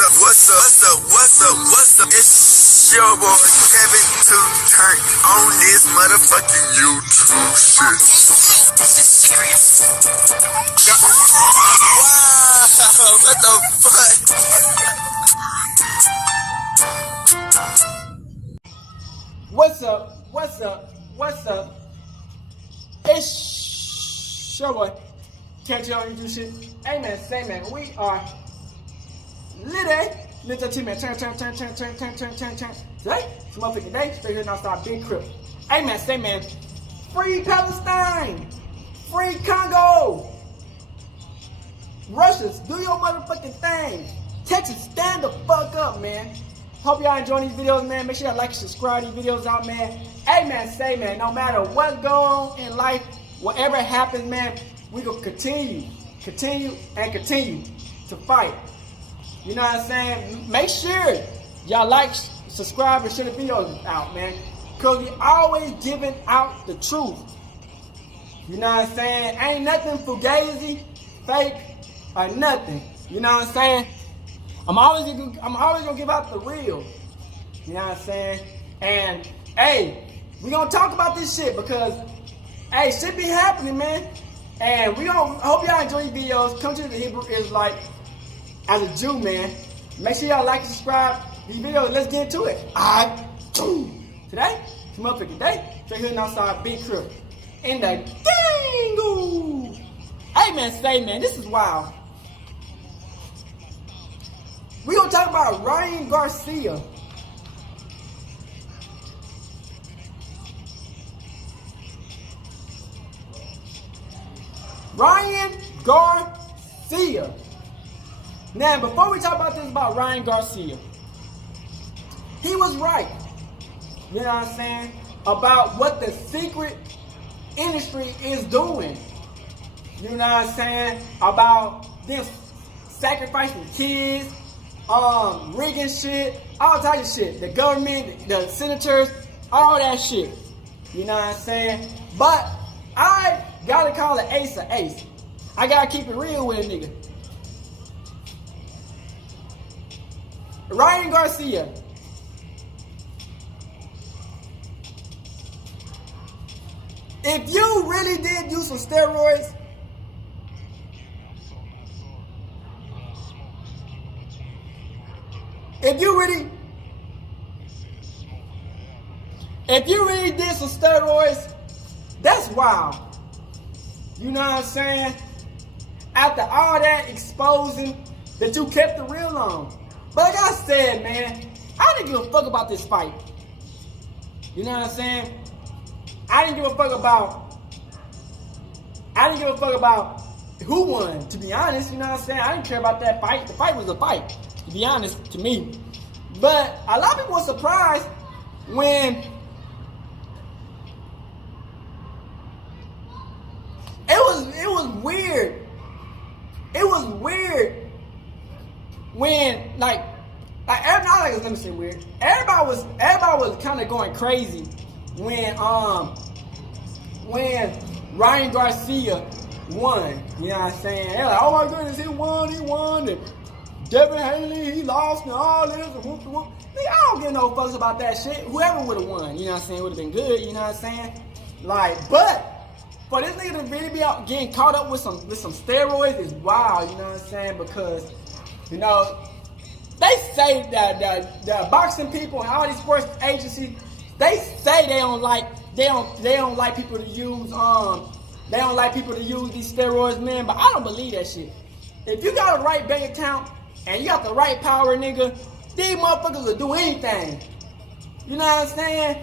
What's up? It's your boy Kevin to turn on this motherfucking YouTube shit. This is serious. Wow, what the fuck? What's up? It's your boy Kevin on YouTube shit. Hey man, say man, we are Little T man, turn. Today, it's motherfucking day, straight here outside Big Crip. Hey man, say man, free Palestine, free Congo, Russia, do your motherfucking thing. Texas, stand the fuck up, man. Hope y'all enjoying these videos, man. Make sure y'all like and subscribe these videos out, man. Hey man, say man, no matter what's going on in life, whatever happens, man, we gonna continue to fight. You know what I'm saying? Make sure y'all like, subscribe, and share the videos out, man. Because we always giving out the truth. You know what I'm saying? Ain't nothing fugazi, fake, or nothing. You know what I'm saying? I'm always gonna give out the real. You know what I'm saying? And hey, we gonna talk about this shit because hey, shit be happening, man. And I hope y'all enjoy these videos. Come to the Hebrew Israelite as a Jew, man. Make sure y'all like and subscribe these videos. Let's get into it. Alright. Today, it's motherfucking day. Straight here outside Big Crip. In the dingo. Hey man, say man, this is wild. We gonna talk about Ryan Garcia. Ryan Garcia. Now, before we talk about this about Ryan Garcia, he was right. You know what I'm saying? About what the secret industry is doing. You know what I'm saying? About them sacrificing kids, rigging shit, all types of shit. The government, the senators, all that shit. You know what I'm saying? But I gotta call an ace an ace. I gotta keep it real with a nigga. Ryan Garcia. If you really did use some steroids, if you really did some steroids, that's wild. You know what I'm saying? After all that exposing that you kept the real on. But like I said, man, I didn't give a fuck about this fight. You know what I'm saying? I didn't give a fuck about who won, to be honest. You know what I'm saying? I didn't care about that fight. The fight was a fight, to be honest, to me. But a lot of people were surprised when it was weird. It was weird when let me say weird. Everybody was kind of going crazy when Ryan Garcia won. You know what I'm saying? They're like, oh my goodness, he won, and Devin Haney, he lost, and all this, and whoop. Nigga, I don't give no fucks about that shit. Whoever would have won, you know what I'm saying, would have been good, you know what I'm saying? But for this nigga to really be out getting caught up with some steroids is wild, you know what I'm saying? Because, you know, they say that the boxing people and all these sports agencies, they say they don't like people to use these steroids, man. But I don't believe that shit. If you got a right bank account and you got the right power, nigga, these motherfuckers will do anything. You know what I'm saying?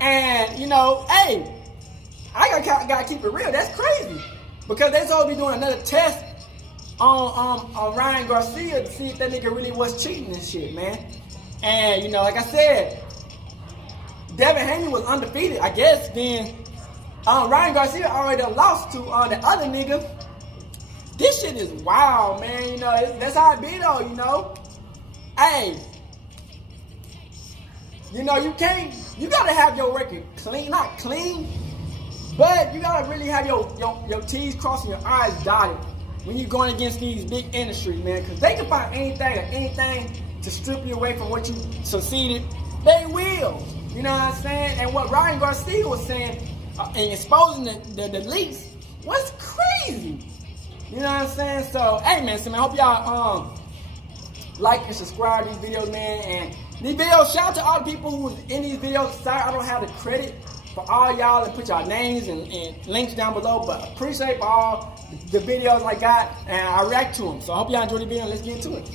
And you know, hey, I gotta keep it real. That's crazy because they supposed to be doing another test on Ryan Garcia to see if that nigga really was cheating and shit, man. And you know, like I said, Devin Haney was undefeated, I guess. Then Ryan Garcia already lost to the other nigga. This shit is wild, man. You know, that's how it be though. You know, hey, you know you gotta have your record clean, not clean, but you gotta really have your T's crossed and your I's dotted. when you're going against these big industries, man, because they can find anything to strip you away from what you succeeded. They will. You know what I'm saying? And what Ryan Garcia was saying and exposing the leaks was crazy. You know what I'm saying? So, hey, man, I hope y'all like and subscribe to these videos, man. And these videos, shout out to all the people who was in these videos. Sorry, I don't have the credit for all y'all and put y'all names and links down below, but appreciate for all the videos I got, and I react to them. So I hope y'all enjoy the video, and let's get into it.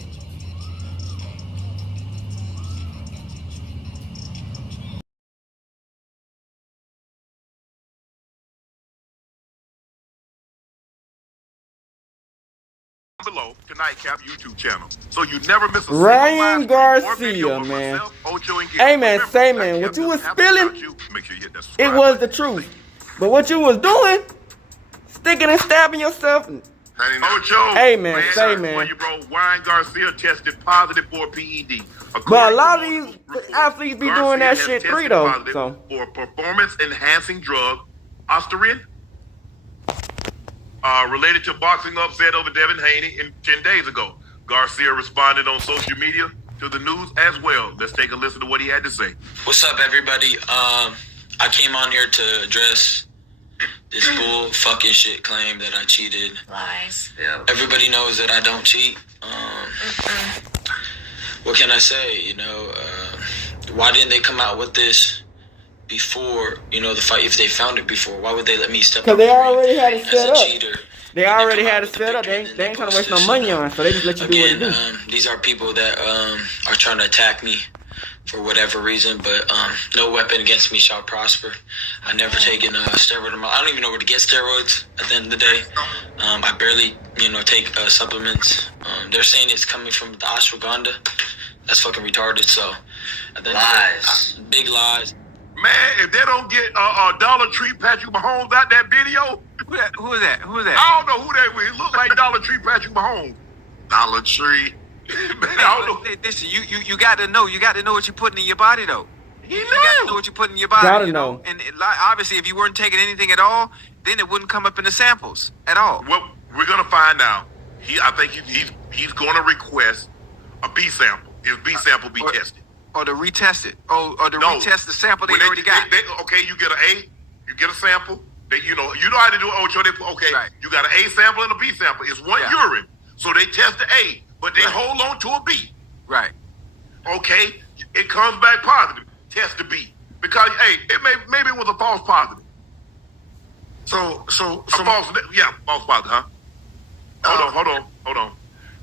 Below to Nightcap YouTube channel, so you never miss a Ryan Garcia, man. Hey, man, say, man, what you was spilling, it was the truth. But what you was doing, sticking and stabbing yourself. Ocho, hey, man, say, man. Bro, Ryan Garcia tested positive for PED. But a lot of these athletes be doing that shit free, though. So. For performance-enhancing drug, Steroids, related to boxing upset over Devin Haney 10 days ago. Garcia responded on social media to the news as well. Let's take a listen to what he had to say. What's up, everybody? I came on here to address this bull fucking shit claim that I cheated. Lies. Yeah. Everybody knows that I don't cheat. What can I say? You know, why didn't they come out with this before, you know, the fight? If they found it before, why would they let me step up? Because they already had it set up. Cheater, they already had it set up. They ain't trying to waste no money on it, so they just let you do what you do. These are people that are trying to attack me for whatever reason, but no weapon against me shall prosper. I never taken steroid. I don't even know where to get steroids at the end of the day. I barely, you know, take supplements. They're saying it's coming from the ashwagandha. That's fucking retarded. So, Lies. Big lies. Man, if they don't get Dollar Tree Patrick Mahomes out that video, Who is that? I don't know who they were. It looked like Dollar Tree Patrick Mahomes. Dollar Tree. Man, I don't know. Listen, you got to know. You got to know what you're putting in your body, though. He You got to know what you're putting in your body. Gotta you know. And obviously, if you weren't taking anything at all, then it wouldn't come up in the samples at all. Well, we're gonna find out. I think he's gonna request a B sample. His B sample be tested. Or to retest it. Or to retest the sample they already got. Okay, you get an A, you get a sample. You know how to do it. Ocho, Right. You got an A sample and a B sample. It's one urine. So they test the A, but they hold on to a B. Right. Okay, it comes back positive. Test the B. Because, hey, maybe it was a false positive. So false positive, huh? Hold on.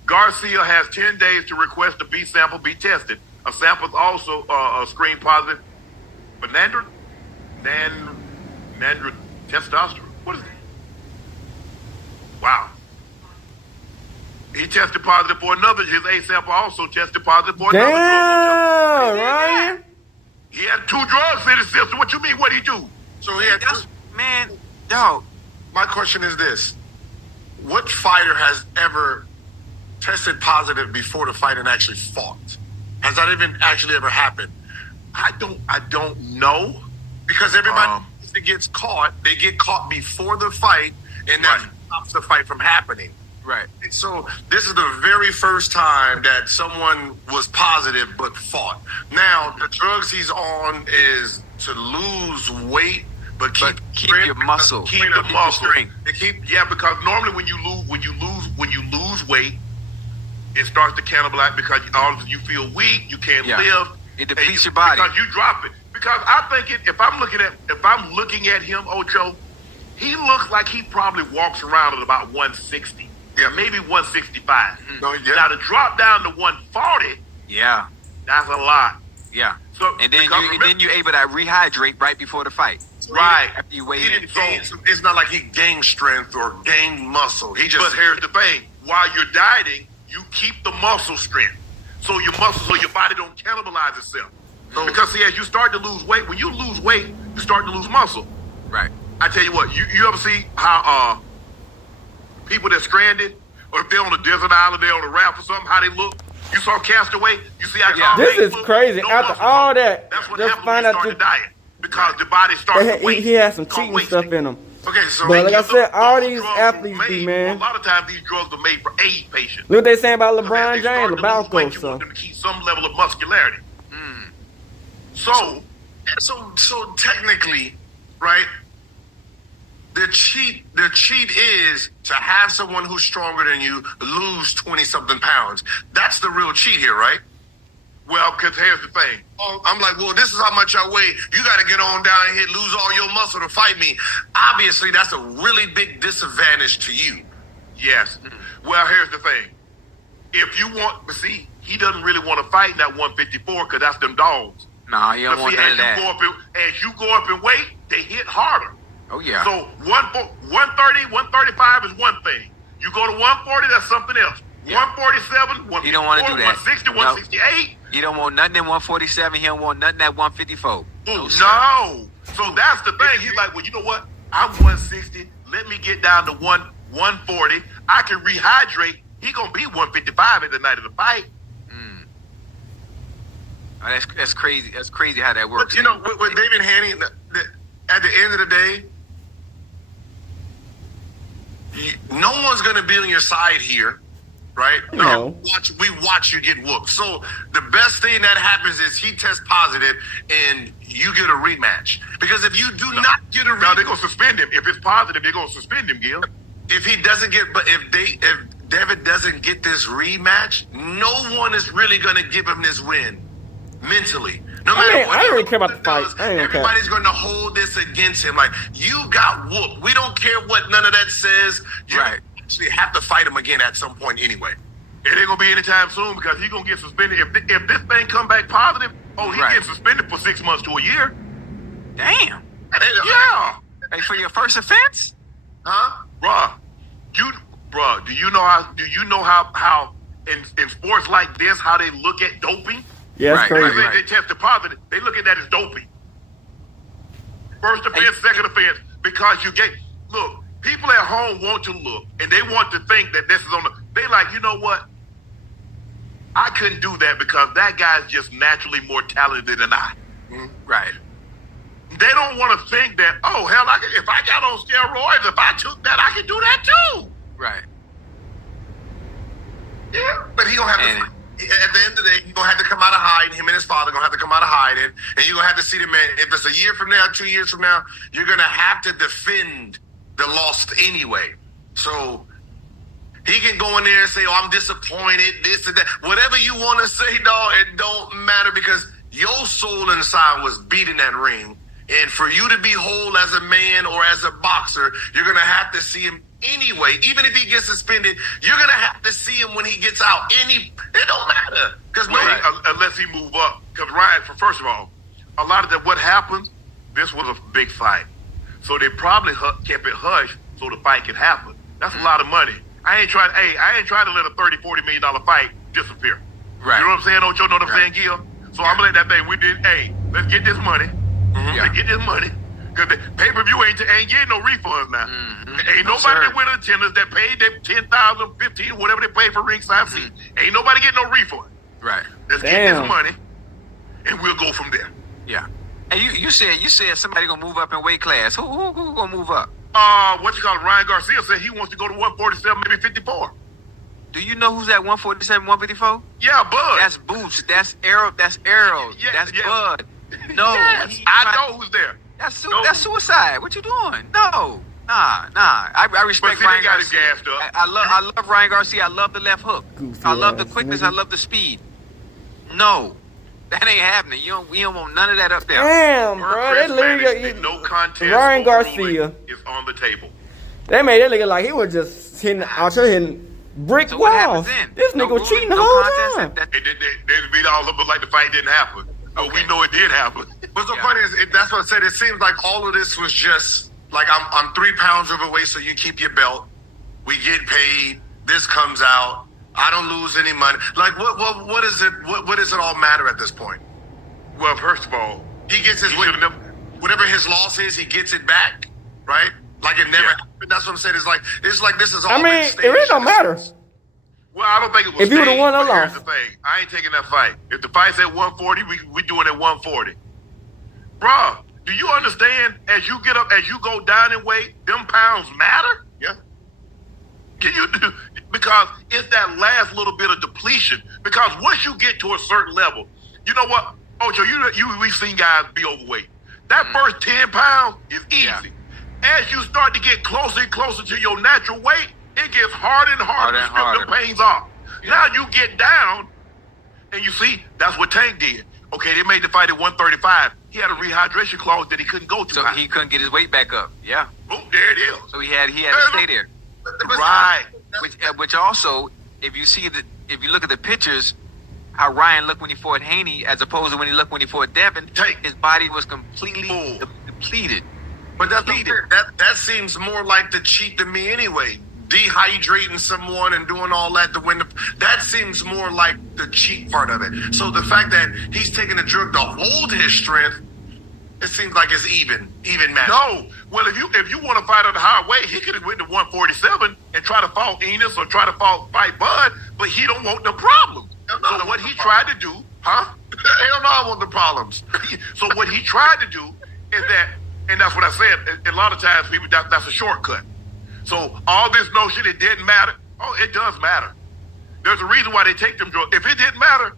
Garcia has 10 days to request a B sample be tested. A sample is also screened positive. But Nandra testosterone. What is that? Wow. He tested positive for another. His A sample also tested positive for another drug. Damn, Ryan. He had 2 drugs in his system. What you mean? What did he do? So he had Man, dog. my question is this. What fighter has ever tested positive before the fight and actually fought? Has that even actually ever happened? I don't know. Because everybody that gets caught, they get caught before the fight, and that stops the fight from happening. Right. And so this is the very first time that someone was positive but fought. Now, the drugs he's on is to lose weight, but keep your muscle. Keep the muscle. Strength. Because normally when you lose weight, it starts to cannibalize because you feel weak, you can't live. It depletes your body. Because you drop it. Because I think if I'm looking at him, Ocho, he looks like he probably walks around at about 160. Yeah, maybe 165. No, Now to drop down to 140, Yeah. that's a lot. Yeah. So And then you're able to rehydrate right before the fight. Right. After you weigh He in. didn't gain, it's not like he gained strength or gained muscle. He just But here's the thing: while you're dieting, you keep the muscle strength, so your body don't cannibalize itself. Because see, as you start to lose weight, when you lose weight, you start to lose muscle. Right. I tell you what, you ever see how people that's stranded, or if they're on a desert island, they're on a raft or something, how they look? You saw Castaway. You see how This is crazy. After muscle. all that, That's what just happens find when you out start to diet, because the body starts to he waste. had some Start cheating stuff wasting. in him. Okay, so But like I said, all Those these drugs athletes were be, made- man. A lot of times these drugs are made for AIDS patients. Look what they saying about So that LeBron they James, start to lose weight, LeBron you so. want them to keep some level of muscularity. So So technically, right? The cheat is to have someone who's stronger than you lose 20-something pounds. That's the real cheat here, right? well, because here's the thing. I'm like, well, this is how much I weigh. You got to get on down here, lose all your muscle to fight me. Obviously, that's a really big disadvantage to you. Yes. Well, here's the thing. If you want, but see, he doesn't really want to fight in that 154 because that's them dogs. Nah, you don't But want see, none as of you, that. as you go up in weight, they hit harder. Oh, yeah. So 130, 135 is one thing. You go to 140, that's something else. Yeah. 147, 154, You don't wanna do that. 160, No. 168. You don't want nothing at 147. He don't want nothing at 154. No. sir. So that's the thing. He's like, well, you know what? I'm 160. Let me get down to 140. I can rehydrate. He gonna be 155 at the night of the fight. Oh, that's crazy. That's crazy how that works. But, you know, with David Haney, at the end of the day, no one's going to be on your side here, right? No. We watch you get whooped. So the best thing that happens is he tests positive and you get a rematch. Because if you do not get a Now they're rematch, gonna suspend him. If it's positive, they're gonna suspend him, Gil. if he doesn't get, but if David doesn't get this rematch, no one is really going to give him this win mentally. No matter mean, what I don't really the care about the opponent fight. I ain't gonna care. everybody's going to hold this against him. Like, you got whooped. We don't care what none of that says. You Right. actually have to fight him again at some point anyway. It ain't gonna be anytime soon because he's gonna get suspended. If this thing come back positive, he Right. gets suspended for 6 months to a year. Damn. Yeah, Hey, for your first offense? Huh? bruh. Do you know how in sports like this how they look at doping? Yeah, it's Right, crazy. right, They tested positive. They look at that as doping. First offense, second offense, because you get look. People at home want to look and they want to think that this is on the. They like, you know what? I couldn't do that because that guy's just naturally more talented than I. Right. They don't want to think that, oh, hell, if I got on steroids, if I took that, I can do that too. Right. Yeah. But he going to have And- to. At the end of the day, he's going to have to come out of hiding. Him and his father going to have to come out of hiding. And you're going to have to see the man. If it's a year from now, 2 years from now, you're going to have to defend the loss anyway. So he can go in there and say, oh, I'm disappointed, this and that. Whatever you want to say, dog, it don't matter because your soul inside was beat in that ring. And for you to be whole as a man or as a boxer, you're going to have to see him anyway. Even if he gets suspended, you're going to have to see him when he gets out. It don't matter. Because Unless he move up. Because Ryan, first of all, a lot of that, what happened, this was a big fight. So they probably kept it hush so the fight could happen. That's a lot of money. I ain't trying to let a $30, $40 million fight disappear. Right. You know what I'm saying? Don't you know what I'm Right. saying, Gil? So I'm going to let that thing, let's get this money. Yeah. Let's get this money. Because the pay-per-view ain't getting no refunds now. Ain't No, nobody sir. that win attendance that paid their 10,000, 15, whatever they pay for ringside seat. Ain't nobody getting no refund. Right. Let's get Damn. this money, and we'll go from there. Yeah. And you said somebody gonna move up in weight class. Who gonna move up? What you call it? Ryan Garcia said he wants to go to 147, maybe 54. Do you know who's at 147, 154? Yeah, Bud. That's Boots. That's Arrow. That's Arrow. Yeah, That's yeah. Bud. No, Yes, I know who's there. That's No. that's suicide. What you doing? No, nah. I respect But see, Ryan they got him Garcia. gassed up. I love Ryan Garcia. I love the left hook. Goofy I love the ass quickness. nigga. I love the speed. No, that ain't happening. We don't want none of that up there. Damn, bro. Chris That Mannix, nigga, no contest. Ryan or Garcia. ruling is on the table. they made that nigga like he was just hitting out here hitting brick So what walls. happens then? This No nigga was ruling, cheating the no whole contest, time. They beat all of us like the fight didn't happen. But we Okay. know it did happen. What's so Yeah. funny is that's what I said. It seems like all of this was just like I'm 3 pounds overweight, so you keep your belt. We get paid. This comes out. I don't lose any money. Like what is it? What does it all matter at this point? Well, first of all, He gets his He should've never- whatever his loss is, he gets it back, right? Like it never Yeah. happened. That's what I'm saying. It's like this is all. I mean, been it staged really don't in a matter. sense. well, I don't think it was. If you would've staged, won or but here's lost. the thing: I ain't taking that fight. If the fight's at 140, we doing it at 140. Bruh, Do you understand? As you get up, as you go down in weight, them pounds matter. Yeah. Can you do? Because it's that last little bit of depletion. Because once you get to a certain level, you know what, Ocho, we've seen guys be overweight. That first 10 pounds is easy. Yeah. As you start to get closer and closer to your natural weight, it gets harder and harder to strip the pains off. Yeah. Now you get down, and you see, that's what Tank did. Okay, they made the fight at 135. He had a rehydration clause that he couldn't go to. So he couldn't get his weight back up. Yeah. Boom, there it is. So he had to stay there. Right. Which also, if you look at the pictures, how Ryan looked when he fought Haney, as opposed to when he fought Devin, his body was completely depleted. But that seems more like the cheat to me anyway. Dehydrating someone and doing all that to win that seems more like the cheat part of it. So the fact that he's taking a drug to hold his strength, it seems like it's even match. No. Well, if you want to fight at a high weight, he could have went to 147 and try to fight Enos or try to fight Bud, but he don't want the problem. So what he tried to do, huh? Hell no, I want the problems. So what he tried to do is that, and that's what I said, a lot of times people, that's a shortcut. So all this notion, it didn't matter. Oh, it does matter. There's a reason why they take them drugs. If it didn't matter,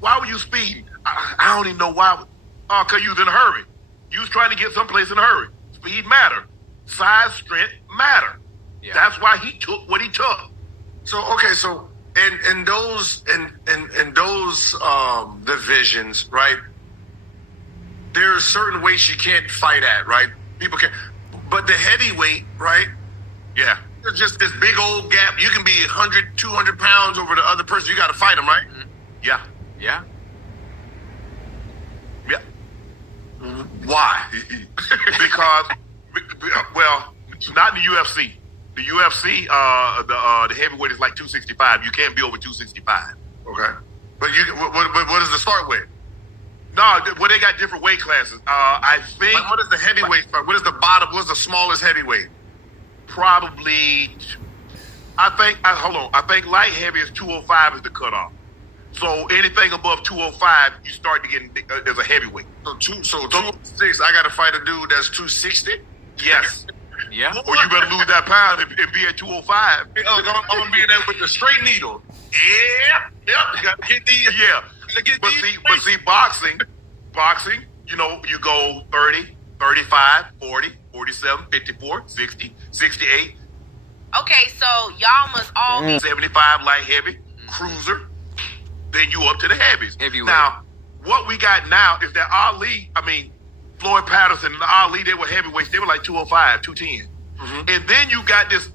why were you speeding? I don't even know why. Because you was in a hurry. You was trying to get someplace in a hurry. Speed matter. Size, strength matter. Yeah. That's why he took what he took. So okay, so in those divisions, right? There are certain weights you can't fight at, right? People can, but the heavyweight, right? Yeah. There's just this big old gap. You can be 100, 200 pounds over the other person. You got to fight them, right? Yeah. Yeah. Yeah. Why? Because, well, not in the UFC. The UFC, the heavyweight is like 265. You can't be over 265. Okay. But what is the start weight? No, well, they got different weight classes. I think. Like, what is the heavyweight start? What is the bottom? What's the smallest heavyweight? Probably, hold on. I think light heavy is 205 is the cutoff. So anything above 205, you start to get as a heavyweight. So 206, I got to fight a dude that's 260? Yes. Yeah. Or you better lose that pound and be at 205. I'm going to be in there with the straight needle. Yeah. Got to get these. Yeah. But see, boxing, you know, you go 30, 35, 40, 47, 54, 60, 68. Okay, so y'all must all be 75 light heavy, cruiser, then you up to the heavies. Heavyweight. Now, what we got now is that Floyd Patterson and Ali, they were heavyweights. They were like 205, 210. Mm-hmm. And then you got this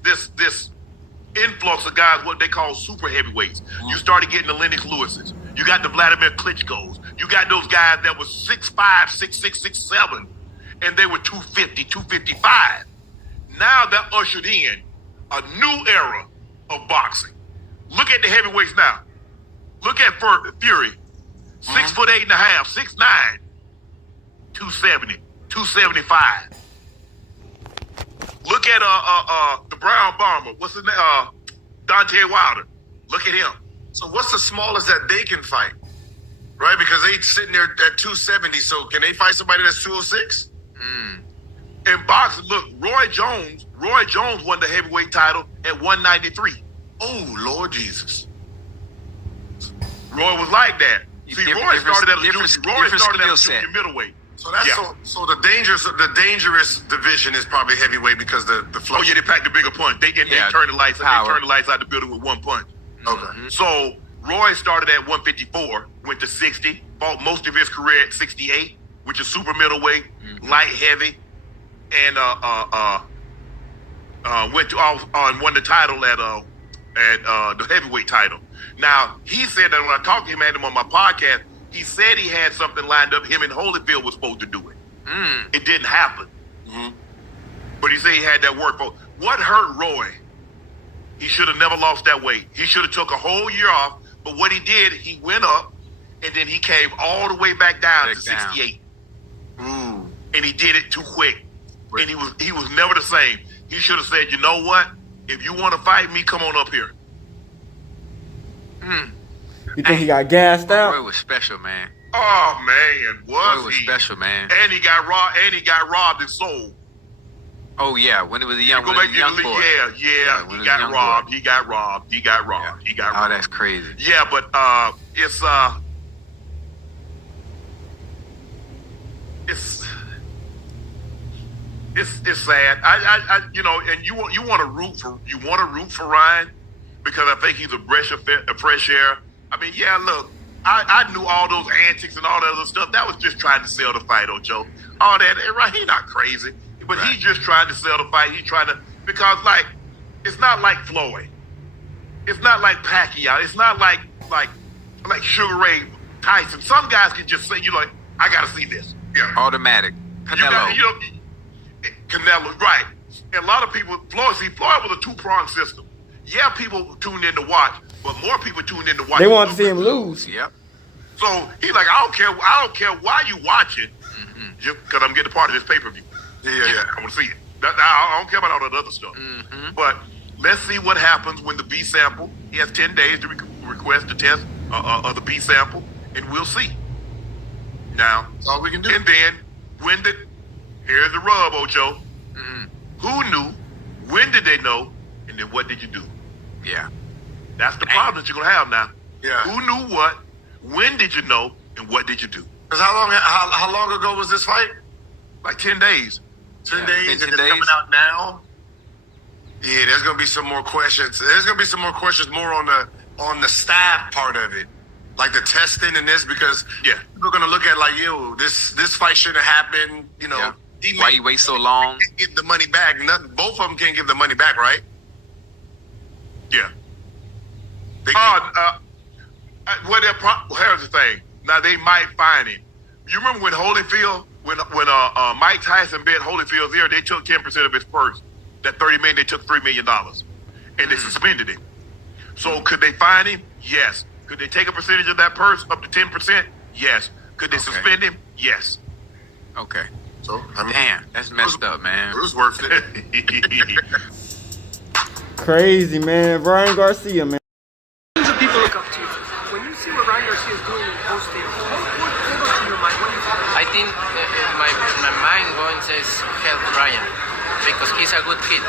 influx of guys, what they call super heavyweights. Mm-hmm. You started getting the Lennox Lewis's. You got the Vladimir Klitschko's. You got those guys that was 6'5", 6'6", 6'7", and they were 250, 255. Now that ushered in a new era of boxing. Look at the heavyweights now. Look at Fury, 6'8.5", 6'9", 270, 275. Look at the Brown Bomber. What's his name? Deontay Wilder. Look at him. So what's the smallest that they can fight? Right? Because they sitting there at 270. So can they fight somebody that's 206? In boxing, look, Roy Jones won the heavyweight title at 193. Oh, Lord Jesus. Roy was like that. See, Roy started at a junior middleweight. So that's so the dangerous division is probably heavyweight because the flow. Oh yeah, they packed the bigger punch. They turn the lights out. They turn the lights out the building with one punch. Okay. So Roy started at 154, went to 60, fought most of his career at 68, which is super middleweight, light heavy, and went to and won the title at the heavyweight title. Now he said that when I talked to him, had him on my podcast, he said he had something lined up. Him and Holyfield was supposed to do it. It didn't happen. But he said he had that work for. What hurt Roy? He should have never lost that weight. He should have took a whole year off. But what he did, he went up, and then he came all the way back down to 68. And he did it too quick. And he was never the same. He should have said, you know what? If you want to fight me, come on up here. You think he got gassed out? Roy was special, man. Oh man, Floyd was special, man. And he got robbed. And he got robbed and sold. Oh yeah, when it was a young, Go back to young the boy. Yeah. when He it was got a young robbed. boy. He got robbed. He got robbed. He got Oh, robbed. that's crazy. Yeah, but it's sad. I you know, and you want to root for Ryan because I think he's a breath of fresh air. I mean, yeah, look, I knew all those antics and all that other stuff. That was just trying to sell the fight, Ocho. All that, right? He's not crazy, but he's just trying to sell the fight. He's trying to because like it's not like Floyd, it's not like Pacquiao, it's not like Sugar Ray Tyson. Some guys can just say, you know, like, I got to see this. Yeah, Automatic. Canelo. Canelo, right? And a lot of people, Floyd was a two-pronged system. Yeah, people tuned in to watch, but more people tuned in to watch. They want to see him lose. Yep. So he's like, I don't care why you watching, just because I'm getting a part of this pay-per-view. Yeah. I want to see it. I don't care about all that other stuff. But let's see what happens when the B sample. He has 10 days to request the test of the B sample, and we'll see. Now, That's all we can do. And then here's the rub, Ocho. Who knew? When did they know? And then what did you do? Yeah. That's the problem that you're gonna have now. Yeah. Who knew what? When did you know? And what did you do? Because how long ago was this fight? Like 10 days. 10 days, 10 and it's days. coming out now. Yeah, there's gonna be some more questions. There's gonna be some more questions more on the staff part of it, like the testing and this, because people are gonna look at like, yo, this fight shouldn't have happened. You know, why you wait so long? Can't get the money back. Both of them can't give the money back, right? Yeah. They Here's the thing. Now they might find him. You remember when Holyfield, when Mike Tyson bet Holyfield's ear, they took 10% of his purse. That $30 million, they took $3 million, and they suspended him. So could they fine him? Yes. Could they take a percentage of that purse up to 10%? Yes. Could they suspend him? Yes. Okay. So I mean, Damn, that's messed up, man. it was worth it. Crazy, man. Ryan Garcia, man. Millions of people look up to you. When you see what Ryan Garcia is doing in posting, what goes to your mind? What do you think? I think my mind going says help Ryan because he's a good kid.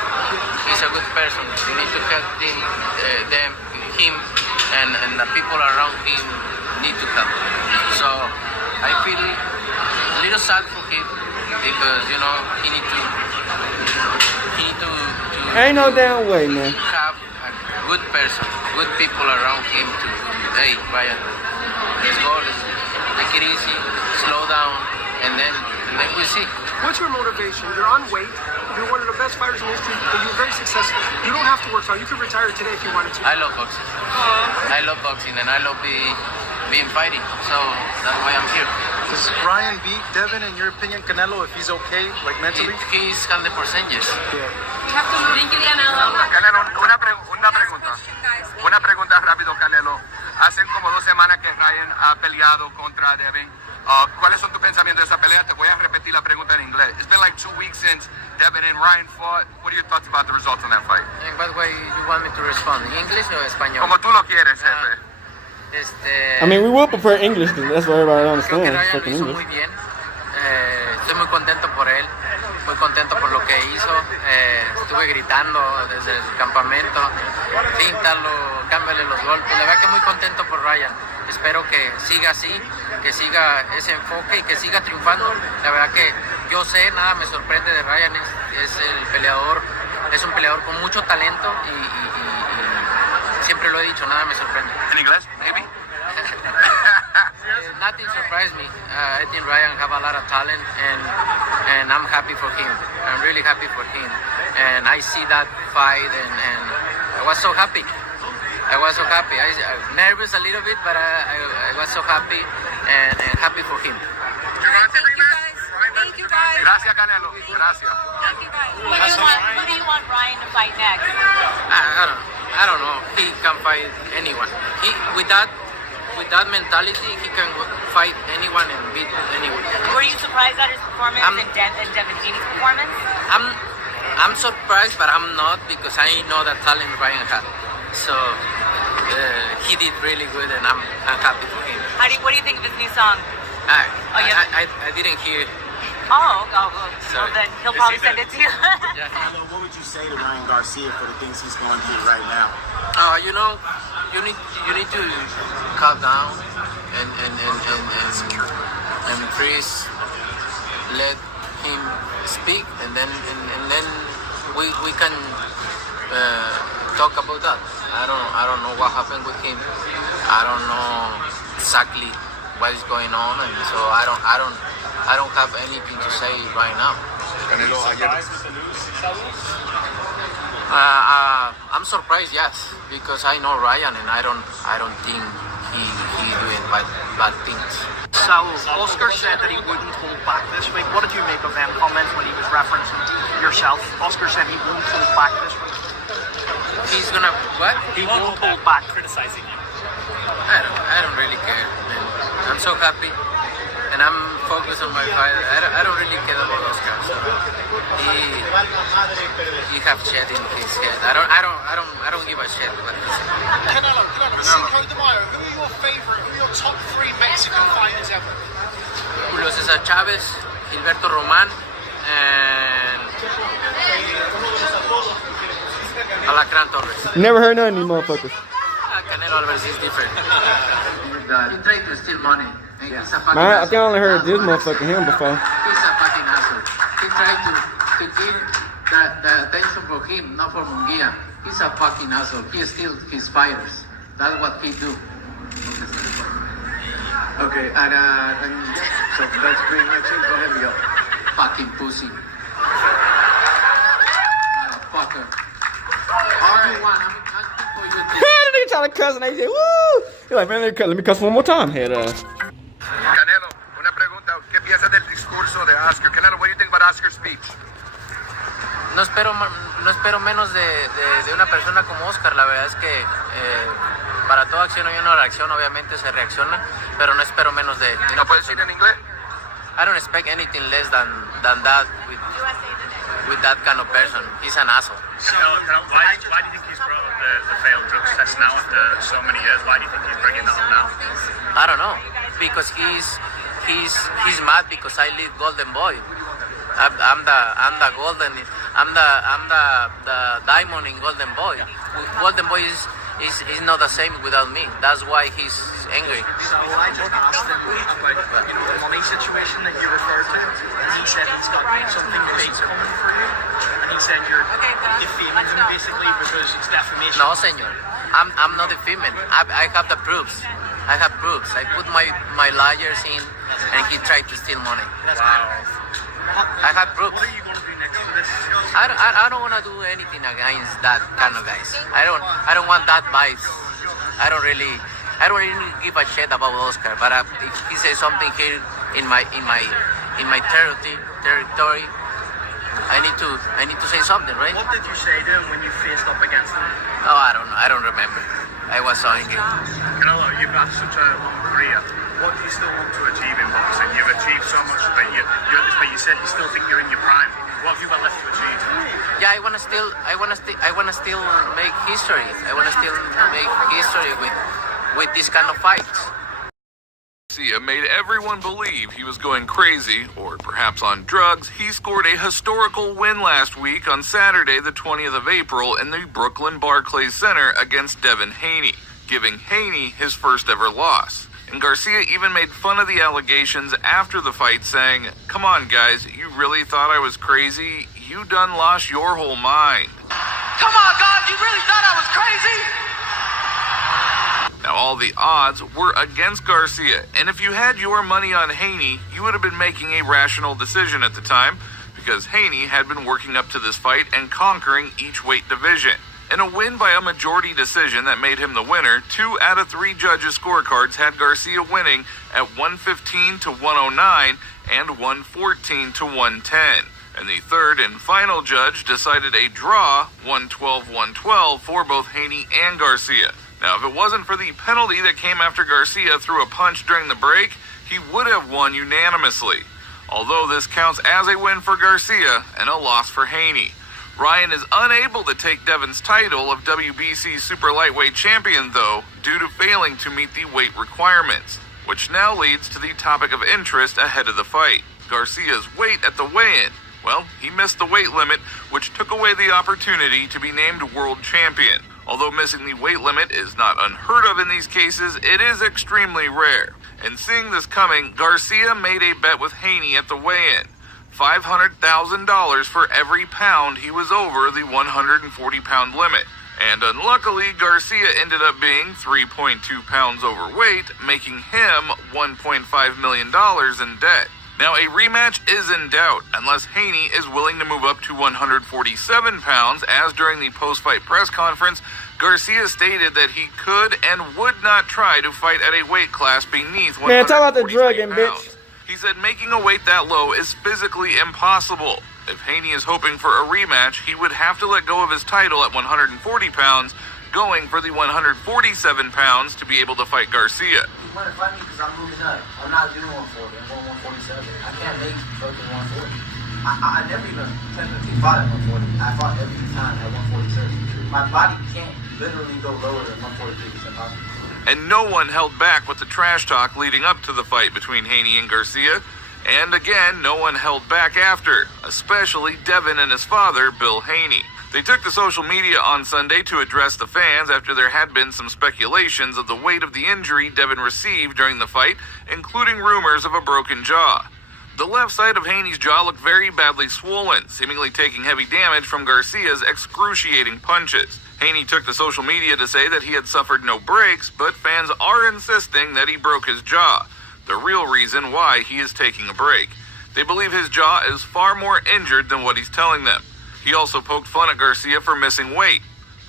He's a good person. You need to help him, him, and the people around him need to help. So I feel a little sad for him because he need to Ain't no damn way, man. have a good person, good people around him to, hey, Ryan, let's go, let's take it easy, slow down, and then we'll see. What's your motivation? You're on weight. You're one of the best fighters in history, and you're very successful. You don't have to work hard. You could retire today if you wanted to. I love boxing. I love boxing, and I love being fighting. So that's why I'm here. Does Ryan beat Devin, in your opinion, Canelo, if he's okay, like mentally? He's 100% yes. Canelo, una pregunta rápido, Canelo. Hacen como 2 semanas que Ryan ha peleado contra Devin. ¿Cuáles son tus pensamientos de esa pelea? Te voy a repetir la pregunta en inglés. It's been like 2 weeks since Devin and Ryan fought. What are your thoughts about the results on that fight? In what way you want me to respond? ¿En inglés o español? Como tú lo quieres, jefe. I mean, we will prefer English because that's what everybody Creo que understands. Ryan lo Fucking hizo English. muy bien. Estoy muy contento por él, muy contento por lo que hizo. Estuve gritando desde el campamento, píntalo, cámbiale los golpes. La verdad que muy contento por Ryan. Espero que siga así, que siga ese enfoque y que siga triunfando. La verdad que yo sé, nada me sorprende de Ryan. Es el peleador, es un peleador con mucho talento y siempre lo he dicho, nada me sorprende. En inglés, maybe? Nothing surprised me. I think Ryan have a lot of talent, and I'm happy for him. I'm really happy for him. And I see that fight, and I was so happy. I was so happy. I nervous a little bit, but I was so happy and happy for him. Thank you, guys. Gracias, Canelo. Gracias. Thank you, guys. Who do you want Ryan to fight next? I don't know. He can fight anyone. With that mentality, he can fight anyone and beat anyone. Were you surprised at his performance and Devin Haney's performance? I'm surprised, but I'm not because I know the talent Ryan had. So he did really good, and I'm happy for him. What do you think of his new song? I didn't hear. Oh, well, then he'll probably send it to you. What would you say to Ryan Garcia for the things he's going through right now? You know, you need to calm down and please let him speak, and then we can talk about that. I don't know what happened with him. I don't know exactly what is going on, and so I don't have anything to say right now. I'm surprised, yes, because I know Ryan, and I don't think he doing bad things. Saul, Oscar said that he wouldn't hold back this week. What did you make of them comments when he was referencing yourself? Oscar said he won't hold back this week. He's gonna what? He won't hold back criticizing you. I don't really care, man. I'm so happy, and I'm focused on my fight. I don't really care about Oscar. So he have shit in his head. I don't give a shit what he said. Canelo, Cinco de Mayo, who are your favorite, who are your top 3 Mexican fighters ever? Julio Cesar Chavez, Gilberto Roman, and Alacrán Torres. Never heard none of these motherfuckers. Canelo Alvarez is different. He tried to steal money. And he's a fucking Man, I think I only heard this motherfucker him before. He's a fucking asshole. He tried to keep the attention for him, not for Munguia. He's a fucking asshole. He steals his fighters. That's what he do. Okay, and so that's pretty much it. Go ahead and go. Fucking pussy. Motherfucker. All right. They trying to cuss and they say, woo! You're like, man, let me cuss one more time. Canelo, una pregunta. ¿Qué piensas del discurso de Oscar? Canelo, what do you think about Oscar's speech? No espero menos de una persona como Oscar. La verdad es que para toda acción hay una reacción. Obviamente se reacciona, pero no espero menos de una ¿No puedes decir en inglés? I don't expect anything less than that with that kind of person. He's an asshole. Why do you think he's brought up the failed drugs test now after so many years? Why do you think he's bringing that up now? I don't know, because he's mad because I lead Golden Boy. I'm the golden. I'm the diamond in Golden Boy. Golden Boy is not the same without me. That's why he's angry. So I just asked him about the money situation that you referred to, and he said he's got something big coming for you, and he said you're defaming him basically because it's defamation. No, senor. I'm not defaming. I have the proofs. I have proofs. I put my liars in, and he tried to steal money. I have proofs. What are you going to do next for this? I don't want to do anything against that kind of guys. I don't want that vibes. I don't really give a shit about Oscar. But if he says something here in my territory, I need to say something, right? What did you say to him when you faced up against him? Oh, I don't know. I don't remember. I was so angry. Canelo, you've had such a long career. What do you still want to achieve in boxing? You've achieved so much, but you said you still think you're in your prime. What have you got left to achieve? Yeah, I wanna still make history. I wanna still make history with this kind of fights. Garcia made everyone believe he was going crazy, or perhaps on drugs. He scored a historical win last week on Saturday, the 20th of April, in the Brooklyn Barclays Center against Devin Haney, giving Haney his first ever loss. And Garcia even made fun of the allegations after the fight, saying, "Come on, guys, you really thought I was crazy? You done lost your whole mind." Come on, guys, you really thought I was crazy? Now, all the odds were against Garcia, and if you had your money on Haney, you would have been making a rational decision at the time, because Haney had been working up to this fight and conquering each weight division. In a win by a majority decision that made him the winner, 2 out of 3 judges' scorecards had Garcia winning at 115 to 109 and 114 to 110. And the third and final judge decided a draw, 112-112, for both Haney and Garcia. Now, if it wasn't for the penalty that came after Garcia threw a punch during the break, he would have won unanimously. Although this counts as a win for Garcia and a loss for Haney. Ryan is unable to take Devin's title of WBC Super Lightweight Champion, though, due to failing to meet the weight requirements, which now leads to the topic of interest ahead of the fight: Garcia's weight at the weigh-in. Well, he missed the weight limit, which took away the opportunity to be named world champion. Although missing the weight limit is not unheard of in these cases, it is extremely rare. And seeing this coming, Garcia made a bet with Haney at the weigh-in: $500,000 for every pound he was over the 140-pound limit. And unluckily, Garcia ended up being 3.2 pounds overweight, making him $1.5 million in debt. Now, a rematch is in doubt unless Haney is willing to move up to 147 pounds, as during the post-fight press conference, Garcia stated that he could and would not try to fight at a weight class beneath 147 Man, talk about the drugging, pounds. bitch. He said making a weight that low is physically impossible. If Haney is hoping for a rematch, he would have to let go of his title at 140 pounds, going for the 147 pounds to be able to fight Garcia. You want to fight me because I'm moving up. I'm not doing 140. I'm going 147. I can't make fucking 140. I never even technically fought at 140. I fought every time at 147. My body can't literally go lower than 142. It's impossible. And no one held back with the trash talk leading up to the fight between Haney and Garcia. And again, no one held back after, especially Devin and his father, Bill Haney. They took to social media on Sunday to address the fans after there had been some speculations of the weight of the injury Devin received during the fight, including rumors of a broken jaw. The left side of Haney's jaw looked very badly swollen, seemingly taking heavy damage from Garcia's excruciating punches. Haney took to social media to say that he had suffered no breaks, but fans are insisting that he broke his jaw, the real reason why he is taking a break. They believe his jaw is far more injured than what he's telling them. He also poked fun at Garcia for missing weight.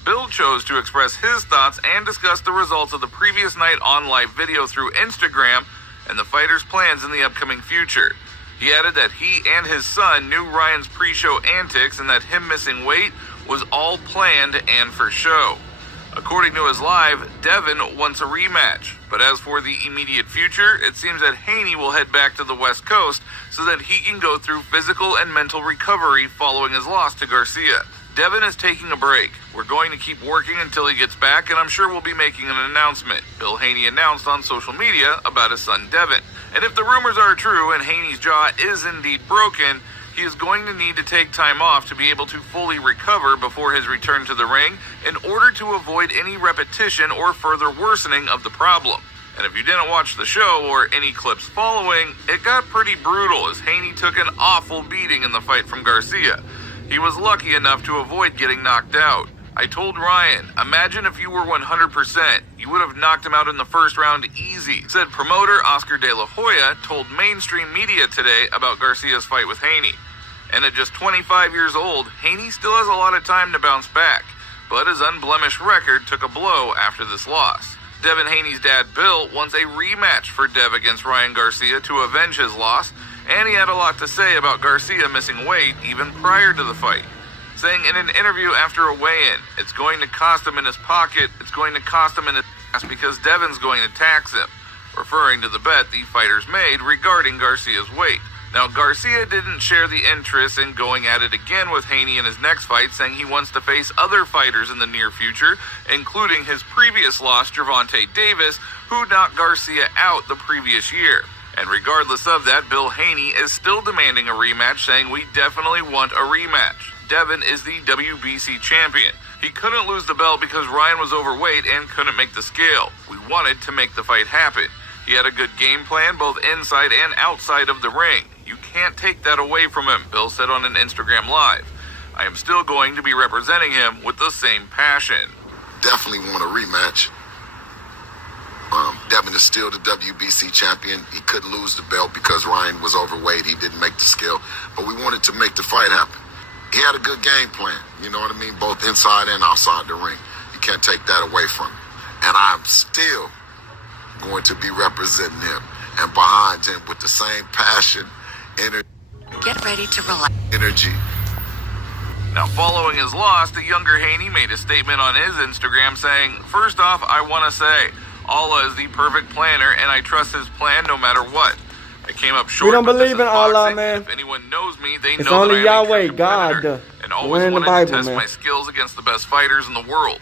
Bill chose to express his thoughts and discuss the results of the previous night on live video through Instagram and the fighter's plans in the upcoming future. He added that he and his son knew Ryan's pre-show antics and that him missing weight was all planned and for show. According to his live, Devin wants a rematch, but as for the immediate future, it seems that Haney will head back to the West Coast so that he can go through physical and mental recovery following his loss to Garcia. Devin is taking a break. We're going to keep working until he gets back, and I'm sure we'll be making an announcement, Bill Haney announced on social media about his son Devin. And if the rumors are true and Haney's jaw is indeed broken, he is going to need to take time off to be able to fully recover before his return to the ring in order to avoid any repetition or further worsening of the problem. And if you didn't watch the show or any clips following, it got pretty brutal as Haney took an awful beating in the fight from Garcia. He was lucky enough to avoid getting knocked out. I told Ryan, imagine if you were 100%, you would have knocked him out in the first round easy, said promoter Oscar De La Hoya told mainstream media today about Garcia's fight with Haney. And at just 25 years old, Haney still has a lot of time to bounce back, but his unblemished record took a blow after this loss. Devin Haney's dad, Bill, wants a rematch for Dev against Ryan Garcia to avenge his loss, and he had a lot to say about Garcia missing weight even prior to the fight, saying in an interview after a weigh-in, it's going to cost him in his pocket, it's going to cost him in his ass because Devin's going to tax him, referring to the bet the fighters made regarding Garcia's weight. Now, Garcia didn't share the interest in going at it again with Haney in his next fight, saying he wants to face other fighters in the near future, including his previous loss, Gervonta Davis, who knocked Garcia out the previous year. And regardless of that, Bill Haney is still demanding a rematch, saying we definitely want a rematch. Devin is the WBC champion. He couldn't lose the belt because Ryan was overweight and couldn't make the scale. We wanted to make the fight happen. He had a good game plan both inside and outside of the ring. You can't take that away from him, Bill said on an Instagram Live. I am still going to be representing him with the same passion. Definitely want a rematch. Devin is still the WBC champion. He couldn't lose the belt because Ryan was overweight. He didn't make the scale. But we wanted to make the fight happen. He had a good game plan, you know what I mean, both inside and outside the ring. You can't take that away from him. And I'm still going to be representing him and behind him with the same passion, energy. Get ready to relax. Energy. Now, following his loss, the younger Haney made a statement on his Instagram saying, first off, I want to say, Allah is the perfect planner, and I trust his plan no matter what. I came up short. We don't believe in Allah, boxing. man. If anyone knows me, they it's know only that I am a Yahweh, true God. competitor. and always We're in the wanted Bible, to test man. my skills against the best fighters in the world.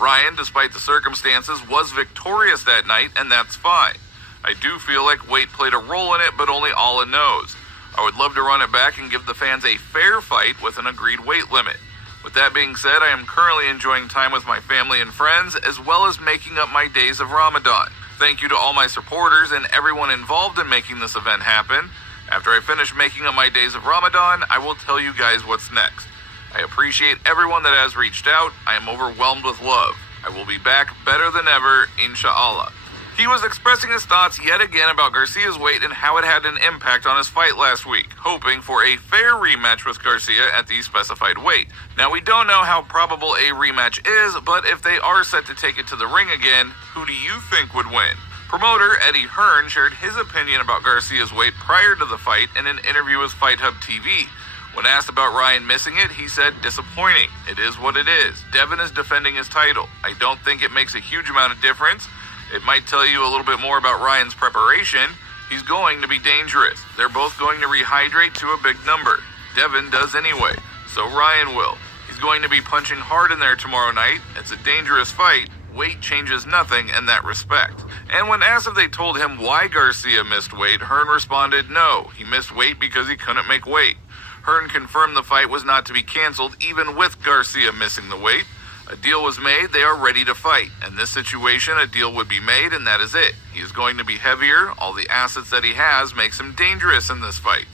Ryan, despite the circumstances, was victorious that night, and that's fine. I do feel like weight played a role in it, but only Allah knows. I would love to run it back and give the fans a fair fight with an agreed weight limit. With that being said, I am currently enjoying time with my family and friends, as well as making up my days of Ramadan. Thank you to all my supporters and everyone involved in making this event happen. After I finish making up my days of Ramadan, I will tell you guys what's next. I appreciate everyone that has reached out. I am overwhelmed with love. I will be back better than ever, inshallah. He was expressing his thoughts yet again about Garcia's weight and how it had an impact on his fight last week, hoping for a fair rematch with Garcia at the specified weight. Now, we don't know how probable a rematch is, but if they are set to take it to the ring again, who do you think would win? Promoter Eddie Hearn shared his opinion about Garcia's weight prior to the fight in an interview with Fight Hub TV. When asked about Ryan missing it, he said, "Disappointing. It is what it is. Devin is defending his title. I don't think it makes a huge amount of difference. It might tell you a little bit more about Ryan's preparation. He's going to be dangerous. They're both going to rehydrate to a big number. Devin does anyway. So Ryan will. He's going to be punching hard in there tomorrow night. It's a dangerous fight. Weight changes nothing in that respect." And when asked if they told him why Garcia missed weight, Hearn responded, no, he missed weight because he couldn't make weight. Hearn confirmed the fight was not to be canceled, even with Garcia missing the weight. A deal was made, they are ready to fight. In this situation, a deal would be made, and that is it. He is going to be heavier. All the assets that he has makes him dangerous in this fight.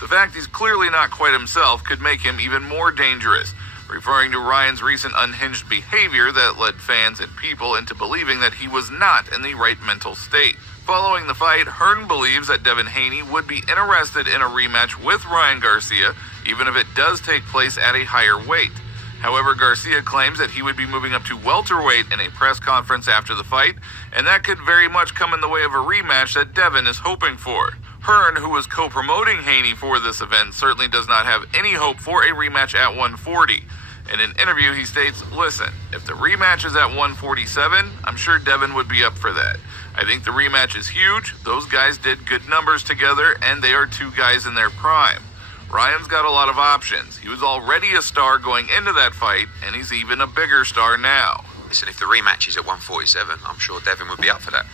The fact he's clearly not quite himself could make him even more dangerous, referring to Ryan's recent unhinged behavior that led fans and people into believing that he was not in the right mental state. Following the fight, Hearn believes that Devin Haney would be interested in a rematch with Ryan Garcia, even if it does take place at a higher weight. However, Garcia claims that he would be moving up to welterweight in a press conference after the fight, and that could very much come in the way of a rematch that Devin is hoping for. Hearn, who was co-promoting Haney for this event, certainly does not have any hope for a rematch at 140. In an interview, he states, "Listen, if the rematch is at 147, I'm sure Devin would be up for that. I think the rematch is huge. Those guys did good numbers together, and they are two guys in their prime. Ryan's got a lot of options. He was already a star going into that fight, and he's even a bigger star now." Listen, if the rematch is at 147, I'm sure Devin would be up for that.